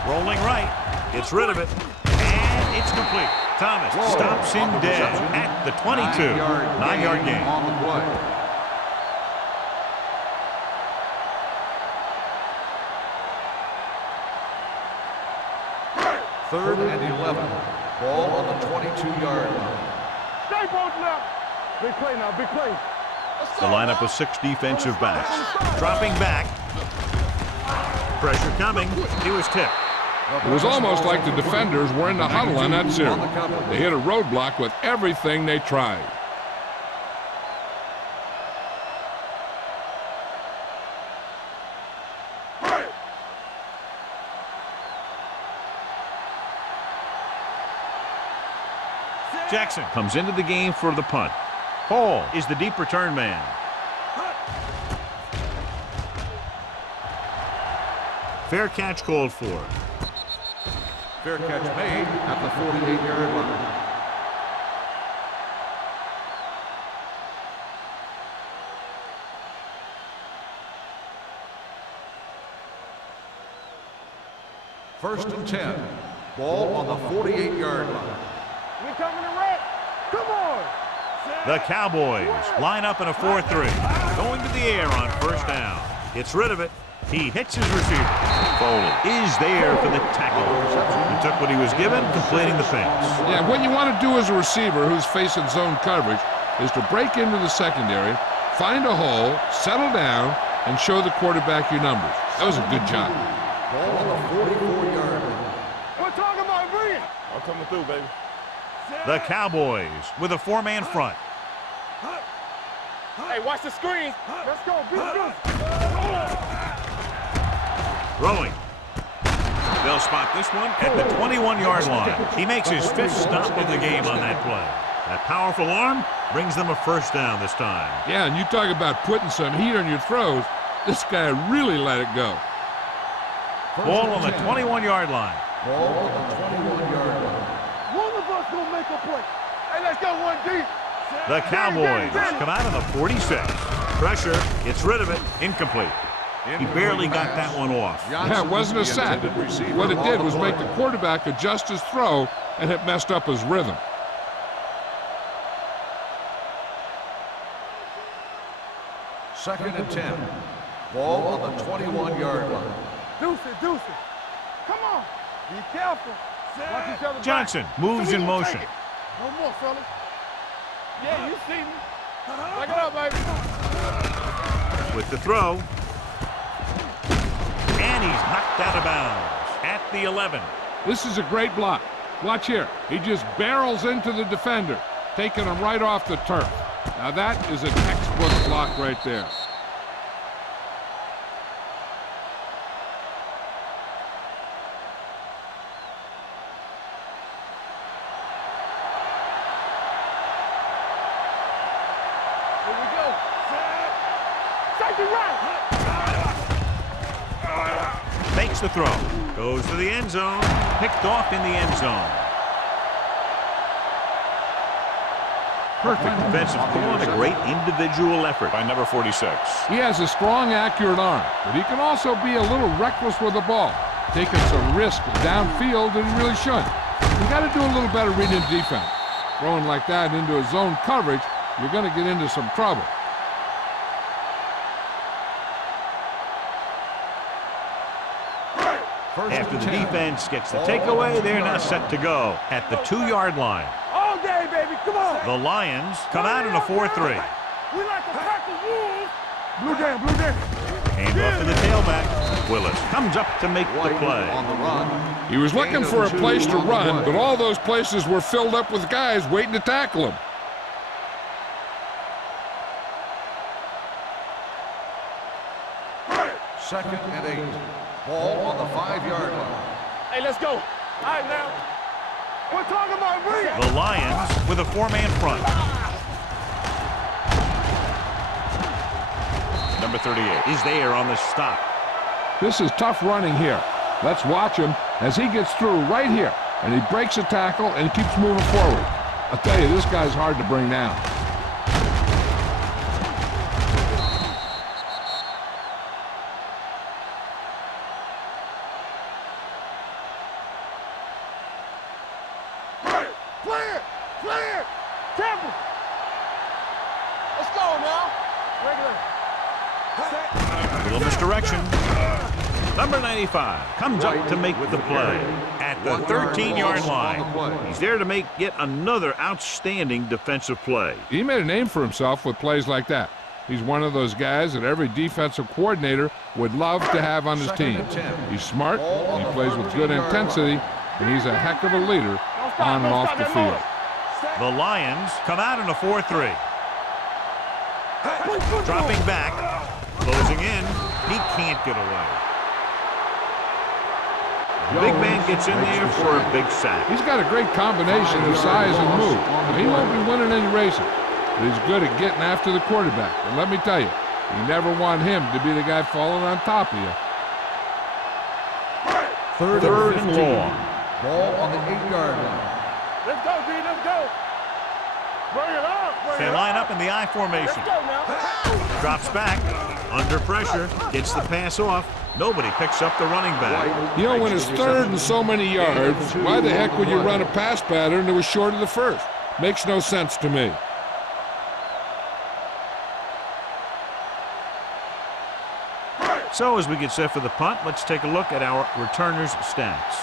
Rolling right. Gets rid of it. And it's complete. Thomas stops him dead at the 22. 9-yard gain. On the play. Third and 11. Ball on the 22-yard line. Stay both now. Big play now. Big play. The lineup of 6 defensive backs. Dropping back. Pressure coming. He was tipped. It was almost like the defenders were in the huddle on that series. They hit a roadblock with everything they tried. Jackson comes into the game for the punt. Hall is the deep return man. Fair catch called for. Fair catch made at the 48-yard line. First and 10. Ball on the 48-yard line. We coming to wreck. Come on. The Cowboys line up in a 4-3. Going to the air on first down. Gets rid of it. He hits his receiver. Foley is there for the tackle. He took what he was given, completing the pass. Yeah, what you want to do as a receiver who's facing zone coverage is to break into the secondary, find a hole, settle down, and show the quarterback your numbers. That was a good job. Ball on the 44-yard line. We're talking about bringing. I'm coming through, baby. The Cowboys with a 4-man front. Hey, watch the screen. Let's go. Beat this. Throwing. They'll spot this one at the 21-yard line. He makes his 5th stop of the game on that play. That powerful arm brings them a first down this time. Yeah, and you talk about putting some heat on your throws. This guy really let it go. Ball on the 21-yard line. Ball on the 21-yard line. One of us gonna make a play. Hey, let's go 1D. The Cowboys come out of the 46. Pressure, gets rid of it, incomplete. He barely got that one off. Yeah, it wasn't a sack. What it did was make the quarterback adjust his throw, and it messed up his rhythm. Second and 10. Ball on the 21-yard line. Deuce it. Come on. Be careful. Watch each other back. Johnson moves in motion. No more, fellas. Yeah, you see me. Back it up, baby. With the throw. And he's knocked out of bounds at the 11. This is a great block. Watch here. He just barrels into the defender, taking him right off the turf. Now that is a textbook block right there. Here we go. Safety right. Makes the throw. Goes to the end zone. Picked off in the end zone. Perfect defensive call and a great individual effort by number 46. He has a strong, accurate arm, but he can also be a little reckless with the ball, taking some risk downfield that he really shouldn't. You got to do a little better reading defense. Throwing like that into a zone coverage, you're going to get into some trouble. After the defense gets the takeaway, they're now set to go at the 2-yard line. All day, baby. Come on. The Lions come out in a 4-3. We like to pack the wolves. Blue down. Hand off to the tailback. Willis comes up to make the play. On the run. He was looking for a place to run, but all those places were filled up with guys waiting to tackle him. Second and 8. Ball on the 5-yard line. Hey, let's go. All right, now. We're talking about bringing. The Lions with a 4-man front. Number 38 is there on the stop. This is tough running here. Let's watch him as he gets through right here, and he breaks a tackle and keeps moving forward. I'll tell you, this guy's hard to bring down. Clear. Temple. Let's go now. Regular. Little misdirection. Number 95 comes up to make the play at the 13-yard line. He's there to make yet another outstanding defensive play. He made a name for himself with plays like that. He's one of those guys that every defensive coordinator would love to have on his team. He's smart, he plays with good intensity, and he's a heck of a leader on and off the field. The Lions come out in a 4-3. Dropping back, closing in, he can't get away. The big man gets in there for a big sack. He's got a great combination of size and move. Now, he won't be winning any races, but he's good at getting after the quarterback. And let me tell you, you never want him to be the guy falling on top of you. Third and long. Ball on the 8-yard line. Let's go, D. Let's go. Bring it up. They line up in the I formation. Let's go now. Drops back Under pressure, gets the pass off. Nobody picks up the running back. You know, when it's third and so many yards, why the heck would you run a pass pattern that was short of the first? Makes no sense to me. So as we get set for the punt, let's take a look at our returners' stats.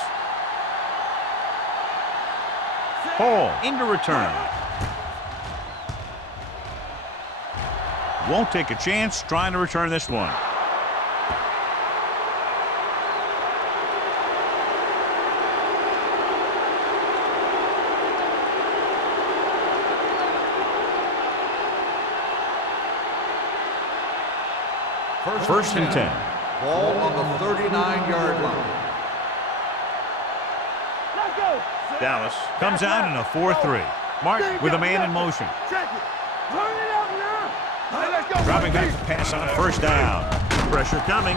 Hall into return. Won't take a chance trying to return this one. First and 10. Ball on the 39-yard line. Let's go. Dallas comes out in a 4-3. Martin with a man in motion. Check it. Turn it up now. Hey, let's go. Dropping back to pass on first down. Pressure coming.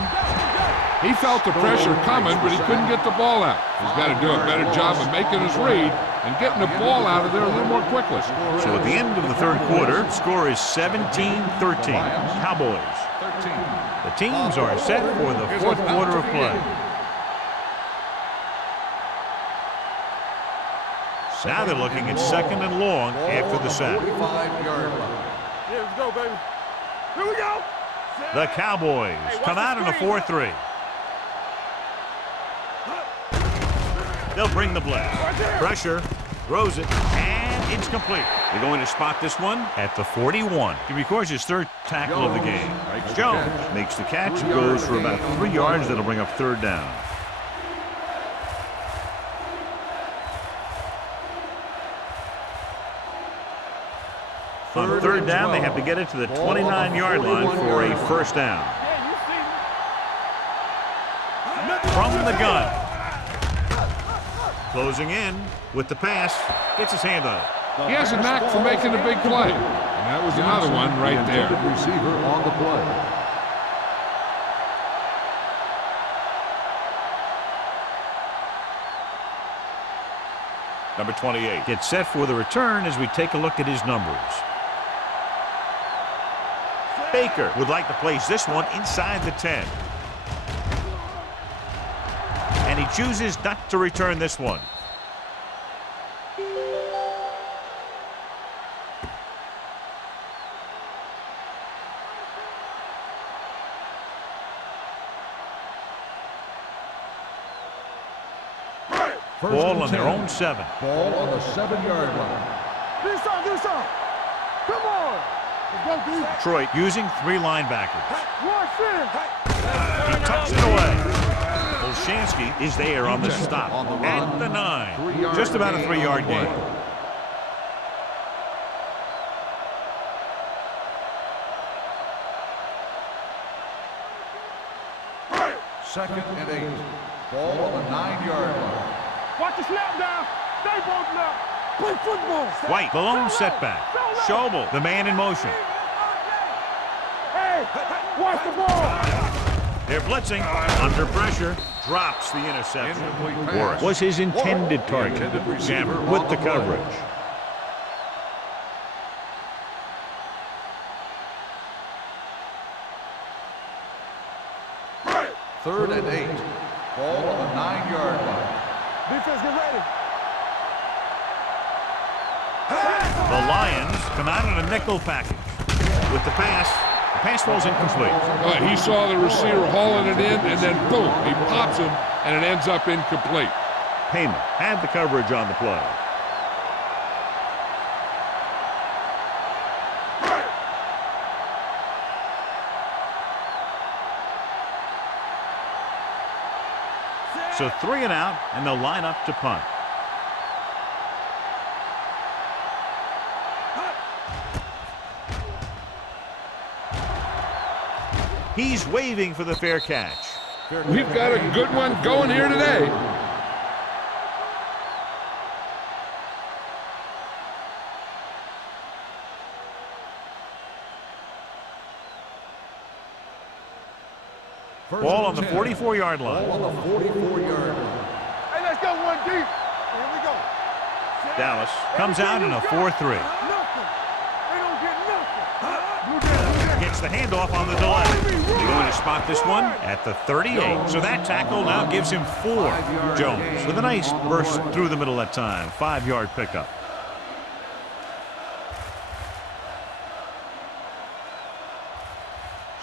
He felt the pressure coming, but he couldn't get the ball out. He's got to do a better job of making his read and getting the ball out of there a little more quickly. So at the end of the third quarter, score is 17-13. Cowboys. The teams are set for the fourth quarter of play. Now they're looking at second and long after the sack. Yeah, let's go, baby. Here we go. The Cowboys come out in a 4-3. They'll bring the blitz. Pressure, throws it, and it's complete. They're going to spot this one at the 41. He records his third tackle of the game. Jones makes the catch and goes for about 3 yards. That'll bring up third down. On third down, they have to get it to the 29-yard line for a first down. From the gun. Closing in with the pass. Gets his hand on it. He has a knack for making a big play. And that was another one right there. Receiver on the play. Number 28 gets set for the return as we take a look at his numbers. Baker would like to place this one inside the 10. And he chooses not to return this one. Ball on their own 7. Ball on the 7-yard line. Do something. Come on. Let's go, dude. Detroit using 3 linebackers. Watch it. He tucks it away. Olshansky is there on the stop at the 9. Just about a 3-yard gain. Second and 8. Ball on the 9-yard line. Watch the snap down. Stay both now. Play football. White, the lone setback. Schobel, the man in motion. Hey, watch the ball. They're blitzing. Under pressure. Drops the interception. Warren was his intended target. Jammer with the coverage. Third and 8. Ball on the 9-yard line. Defense, get ready. The Lions come out in a nickel package. With the pass falls incomplete. He saw the receiver hauling it in, and then boom, he pops him, and it ends up incomplete. Payman had the coverage on the play. So 3 and out, and they'll line up to punt. He's waving for the fair catch. We've got a good one going here today. Ball on the 44-yard line. Ball on the 44-yard line. Hey, let's go one deep. Here we go. Dallas comes out in a 4-3. Nothing. They don't get nothing. Gets the handoff on the delay. They're going to spot this one at the 38. So that tackle now gives him 4. Jones with a nice burst through the middle that time. 5-yard pickup.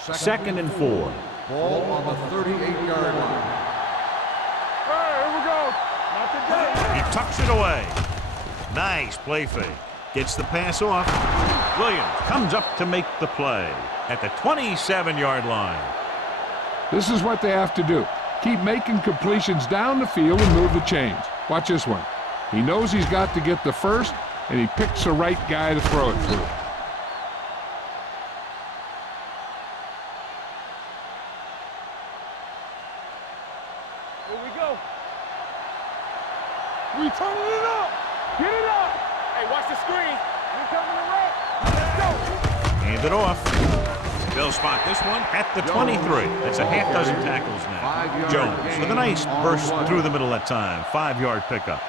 Second and 4. Ball on the 38-yard line. Hey, here we go. Not today. He tucks it away. Nice play fake. Gets the pass off. Williams comes up to make the play at the 27-yard line. This is what they have to do. Keep making completions down the field and move the chains. Watch this one. He knows he's got to get the first, and he picks the right guy to throw it to. Here we go. We turning it up. Get it up. Hey, watch the screen. We coming to right. Let's go. Hand it off. They'll spot this one at the 23. That's a half dozen tackles now. Jones with a nice burst through the middle that time. 5-yard pickup.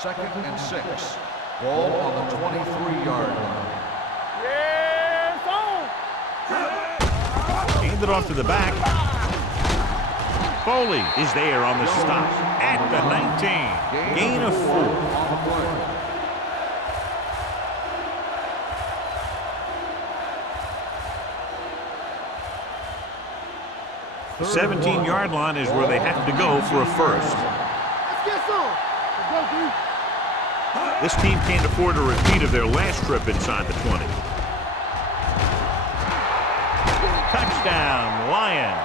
Second and 6. Ball on the 23-yard line. Yeah, it's on. Hand it off to the back. Foley is there on the stop at the 19. Gain of 4. On the play. The 17-yard line is where they have to go for a first. Let's get some. Let's go, dude. This team can't afford a repeat of their last trip inside the 20. Touchdown, Lions.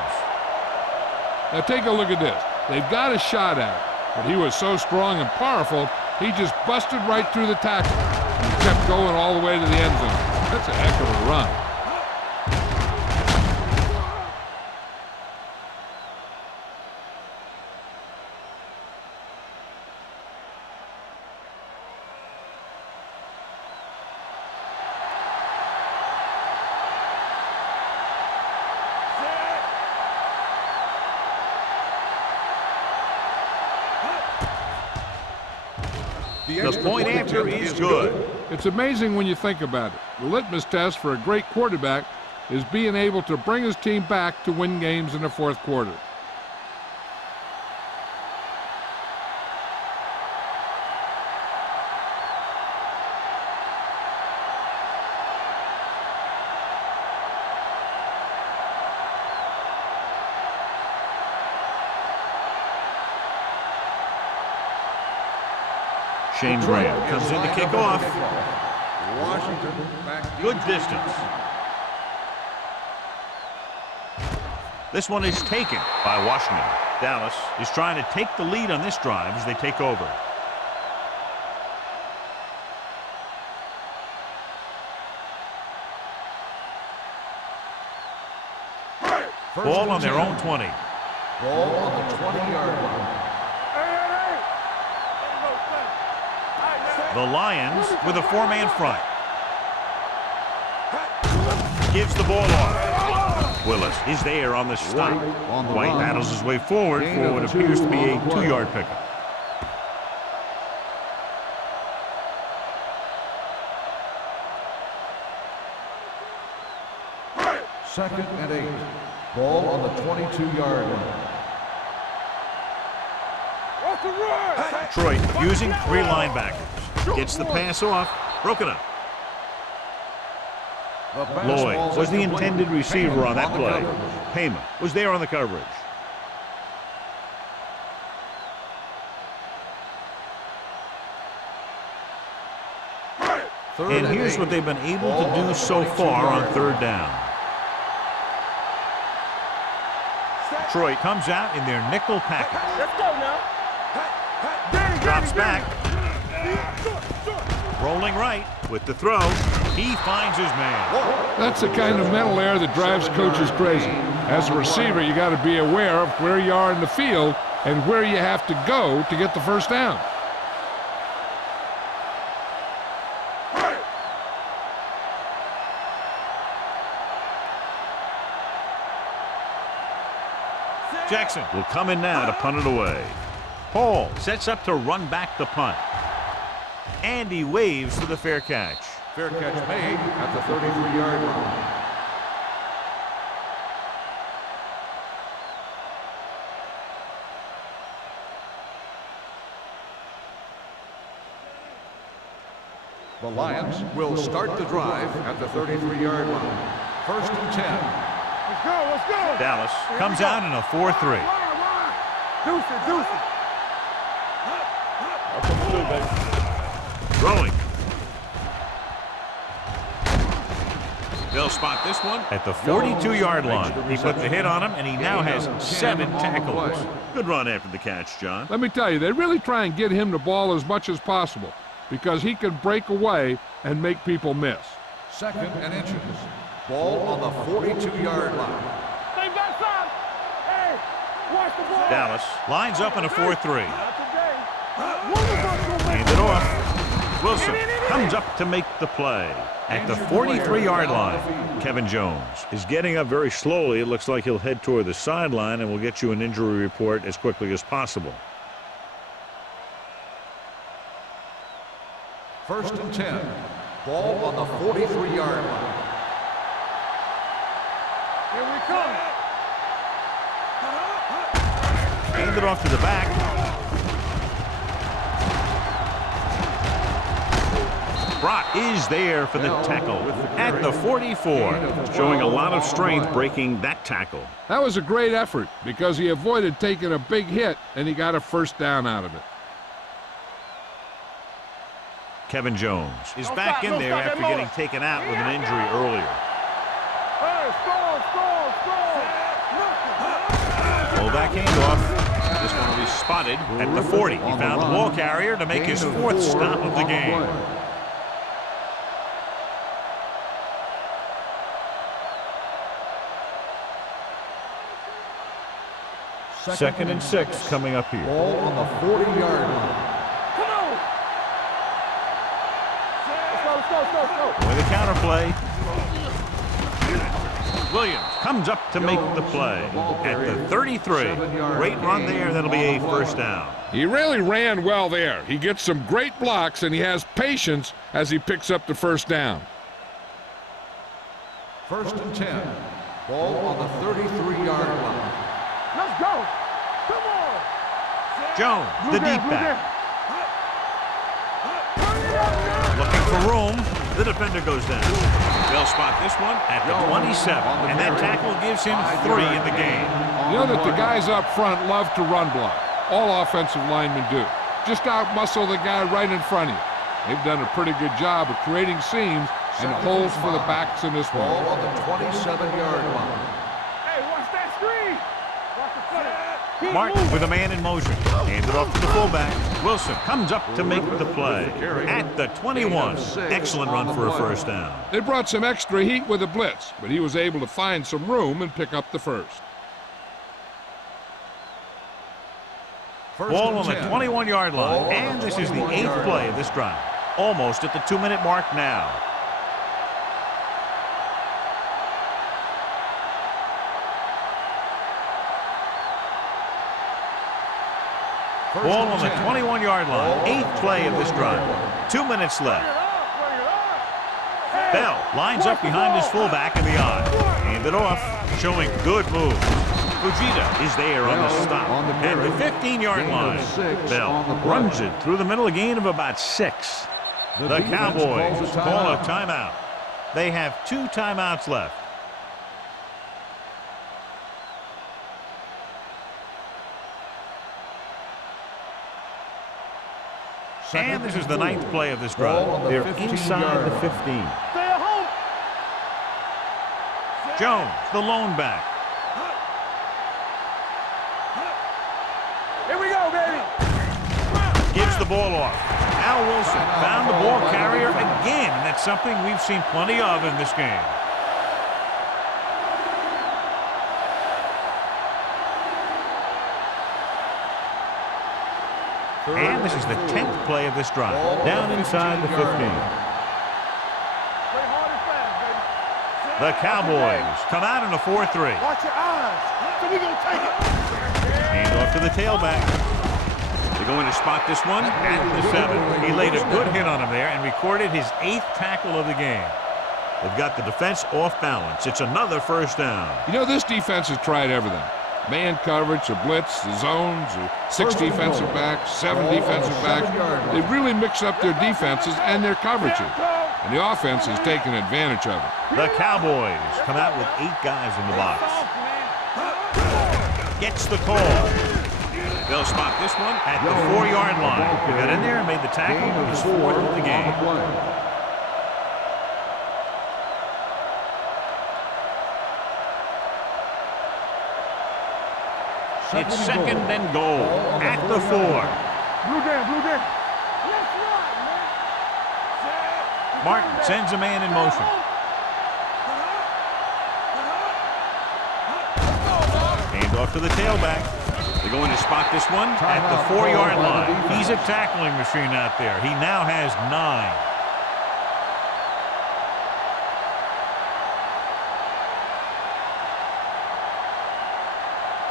Now take a look at this. They've got a shot at it, but he was so strong and powerful, he just busted right through the tackle and kept going all the way to the end zone. That's a heck of a run. The point after is good. It's amazing when you think about it. The litmus test for a great quarterback is being able to bring his team back to win games in the fourth quarter. Shane Graham comes in to kick off. Washington back. Good distance. This one is taken by Washington. Dallas is trying to take the lead on this drive as they take over. Ball on their own 20. Ball on the 20-yard line. The Lions with a 4-man front. Gives the ball off. Willis is there on the stop. White battles his way forward for what appears to be a 2-yard pickup. Second and 8. Ball on the 22-yard line. Detroit using 3 linebackers. Gets the pass off. Broken up. Lloyd was the intended receiver on that play. Payman was there on the coverage. And here's what they've been able to do so far on 3rd down. Detroit comes out in their nickel package. Let's go now. Drops back. Rolling right with the throw. He finds his man. That's the kind of mental error that drives coaches crazy. As a receiver, you got to be aware of where you are in the field and where you have to go to get the first down. Jackson will come in now to punt it away. Paul sets up to run back the punt. And he waves for the fair catch. Fair catch made at the 33-yard line. The Lions will start the drive at the 33-yard line. First and 10. Let's go, let's go. Dallas comes out in a 4-3. Deuce it, deuce it. That's what we do, baby. Throwing. They'll spot this one at the 42-yard line. He put the hit on him, and he now has 7 tackles. Good run after the catch, John. Let me tell you, they really try and get him the ball as much as possible because he can break away and make people miss. Second and inches. Ball on the 42-yard line. Stay back side. Hey, watch the ball. Dallas lines up in a 4-3. Not today. Hand it off. Wilson comes up to make the play at the 43-yard line. Kevin Jones is getting up very slowly. It looks like he'll head toward the sideline, and we'll get you an injury report as quickly as possible. First and 10. Ball on the 43-yard line. Here we come. Hand it off to the back. Brock is there for the tackle at the 44, showing a lot of strength breaking that tackle. That was a great effort because he avoided taking a big hit and he got a first down out of it. Kevin Jones is back in there after getting taken out with an injury earlier. Hey, score, score, score. Fullback handoff. This one will be spotted at the 40. He found the ball carrier to make his 4th stop of the game. Second and 6 coming up here. Ball on the 40-yard line. Come on. Let's go. With a counter play. Williams comes up to make the play at the 33. Great run there. That'll be a first down. He really ran well there. He gets some great blocks and he has patience as he picks up the first down. First and 10. Ball on the 33-yard line. Let's go. Come on. Jones, the deep back. Looking for room. The defender goes down. They'll spot this one at the 27, and that tackle gives him 3 in the game. You know that the guys up front love to run block. All offensive linemen do. Just out-muscle the guy right in front of you. They've done a pretty good job of creating seams and holes for the backs in this one. Ball on the 27-yard line. Hey, watch that screen. Watch the center. Martin with a man in motion. Hands it off to the fullback. Wilson comes up to make the play at the 21. Excellent run for a first down. They brought some extra heat with a blitz, but he was able to find some room and pick up the first. Ball on the 21-yard line, and this is the 8th play of this drive. Almost at the 2-minute mark now. Ball on the 21-yard line. 8th play of this drive. 2 minutes left. Bell lines up behind his fullback in the I. Hand it off, showing good move. Fujita is there on the stop at the 15-yard line. Bell runs it through the middle, a gain of about 6. The Cowboys call a timeout. They have 2 timeouts left. And this is the 9th play of this drive. They're inside the 15. Stay at home. Jones, the lone back. Here we go, baby. Gives the ball off. Al Wilson found the ball carrier again, and that's something we've seen plenty of in this game. And this is the 10th play of this drive. Down inside the 15. The Cowboys come out in a 4-3. Watch your eyes. So we gonna take it. Hand off to the tailback. The going to spot this one at the 7. He laid a good hit on him there and recorded his 8th tackle of the game. They've got the defense off balance. It's another first down. You know, this defense has tried everything. Man coverage, a blitz, the zones, 6 defensive backs, 7 defensive backs. They've really mixed up their defenses and their coverages. And the offense has taken advantage of it. The Cowboys come out with 8 guys in the box. Gets the call. They'll spot this one at the 4-yard line. He got in there and made the tackle. His 4th of the game. It's 2nd and goal at the 4. Blue game. Martin sends a man in motion. Hand off to the tailback. They're going to spot this one at the 4-yard line. He's a tackling machine out there. He now has 9.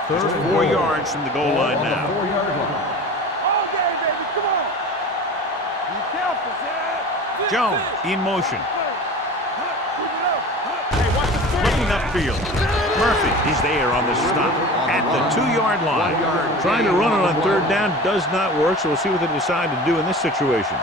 Just 4 yards from the goal line now. All game, baby. Come on. Be careful, Zed. Jones in motion. Looking upfield. Murphy, he's there on the stop at the 2-yard line. Trying to run it on 3rd down does not work, so we'll see what they decide to do in this situation.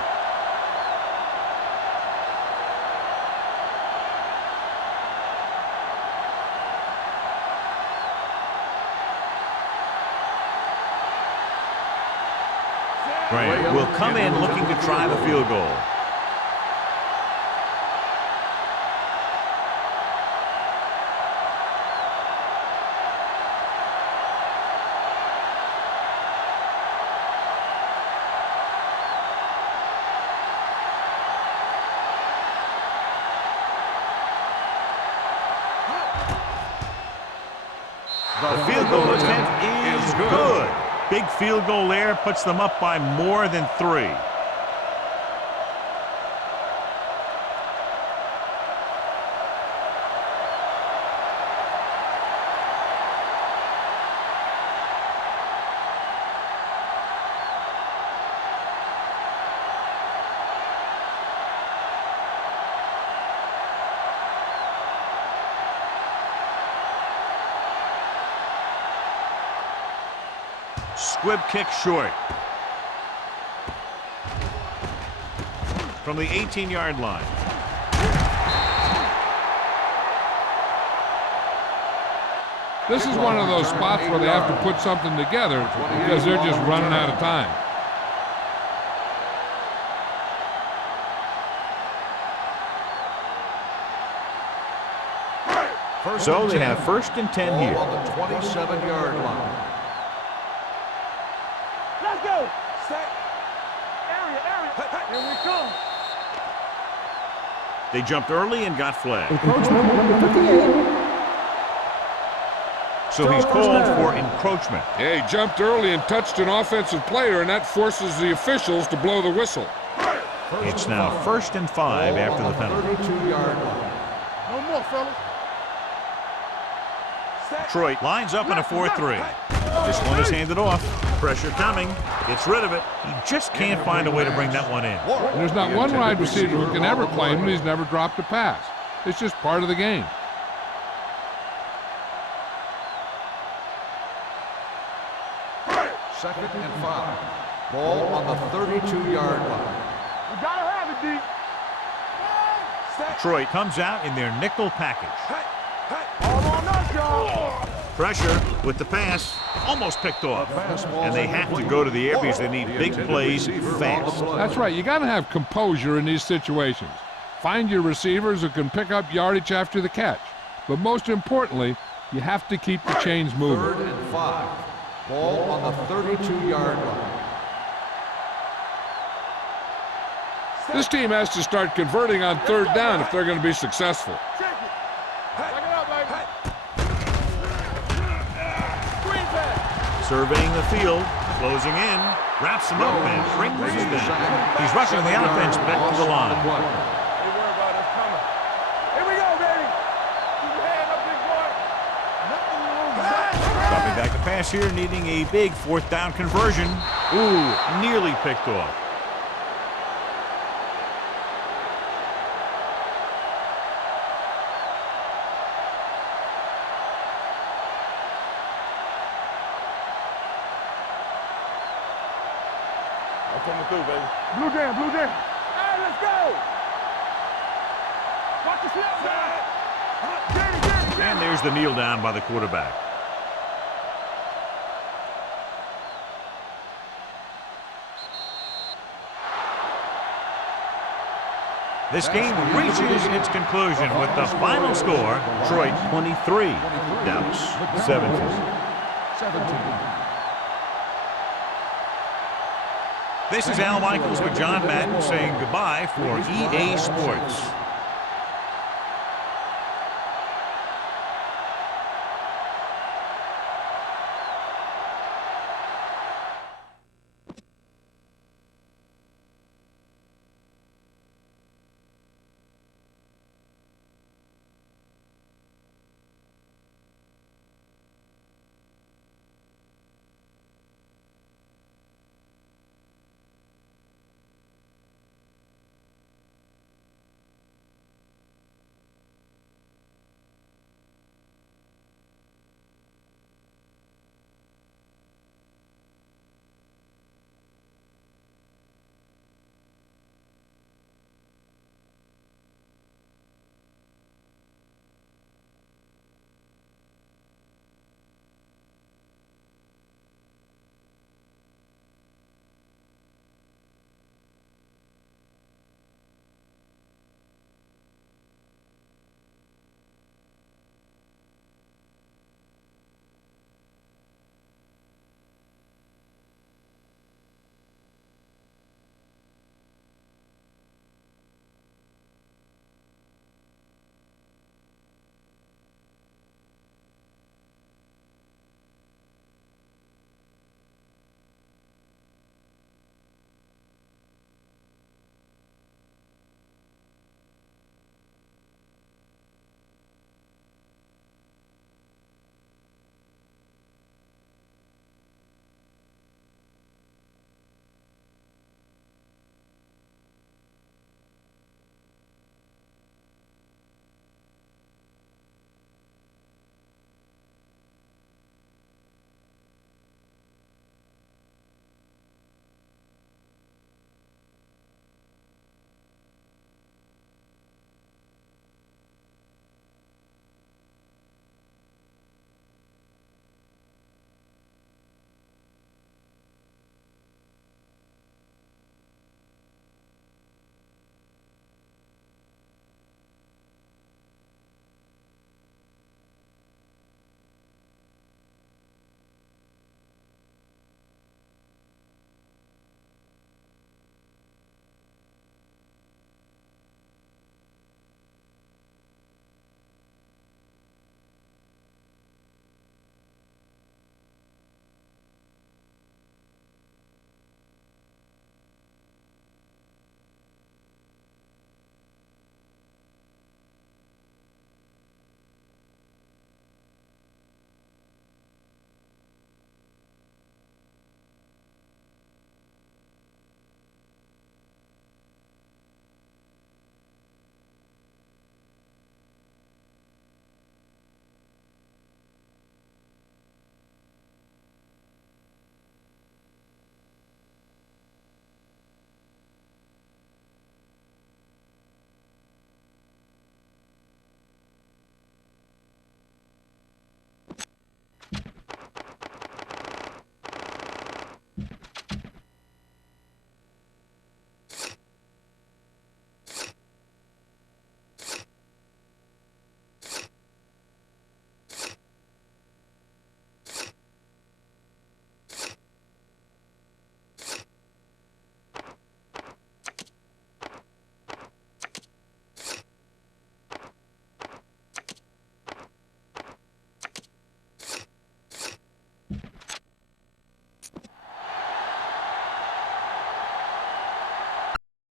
Grant will come in looking to try the field goal. The field goal attempt is good. Big field goal there, puts them up by more than 3. Squib kick short. From the 18-yard line. This is one of those spots where they have to put something together because they're just running out of time. So they have 1st and 10 here. On the 27-yard line. Let's go. Set. Area. Here we come. They jumped early and got flagged. Encroachment, number 58. So he's called for encroachment. Yeah, he jumped early and touched an offensive player, and that forces the officials to blow the whistle. It's now 1st and 5 after the penalty. 32-yard line. No more, fellas. Detroit lines up in a 4-3. This one is handed off. Pressure coming. Gets rid of it. He just can't find a way to bring that one in. And there's not one wide receiver who can ever claim that he's never dropped a pass. It's just part of the game. Second and 5. Ball on the 32-yard line. We gotta have it, D. Detroit comes out in their nickel package. All on us, y'all. Pressure with the pass. Almost picked off. And they have to go to the air because they need big plays fast. That's right. You got to have composure in these situations. Find your receivers who can pick up yardage after the catch. But most importantly, you have to keep the chains moving. 3rd and 5. Ball on the 32-yard line. This team has to start converting on 3rd down if they're going to be successful. Check it. Back it up, baby. Screen pass. Surveying the field. Closing in. Wraps him up and brings him down. He's rushing the offense back to the line. Don't worry about us coming. Here we go, baby. Keep your hand up, big boy. Nothing to lose. Dropping Back to pass here, needing a big fourth down conversion. Ooh, nearly picked off. Coming through, baby. Blue jam, blue jam. Hey, let's go. Watch the slip side. Get it. And there's the kneel down by the quarterback. This game reaches its conclusion with the final score, Detroit 23, Dallas 17. This is Al Michaels with John Madden saying goodbye for EA Sports.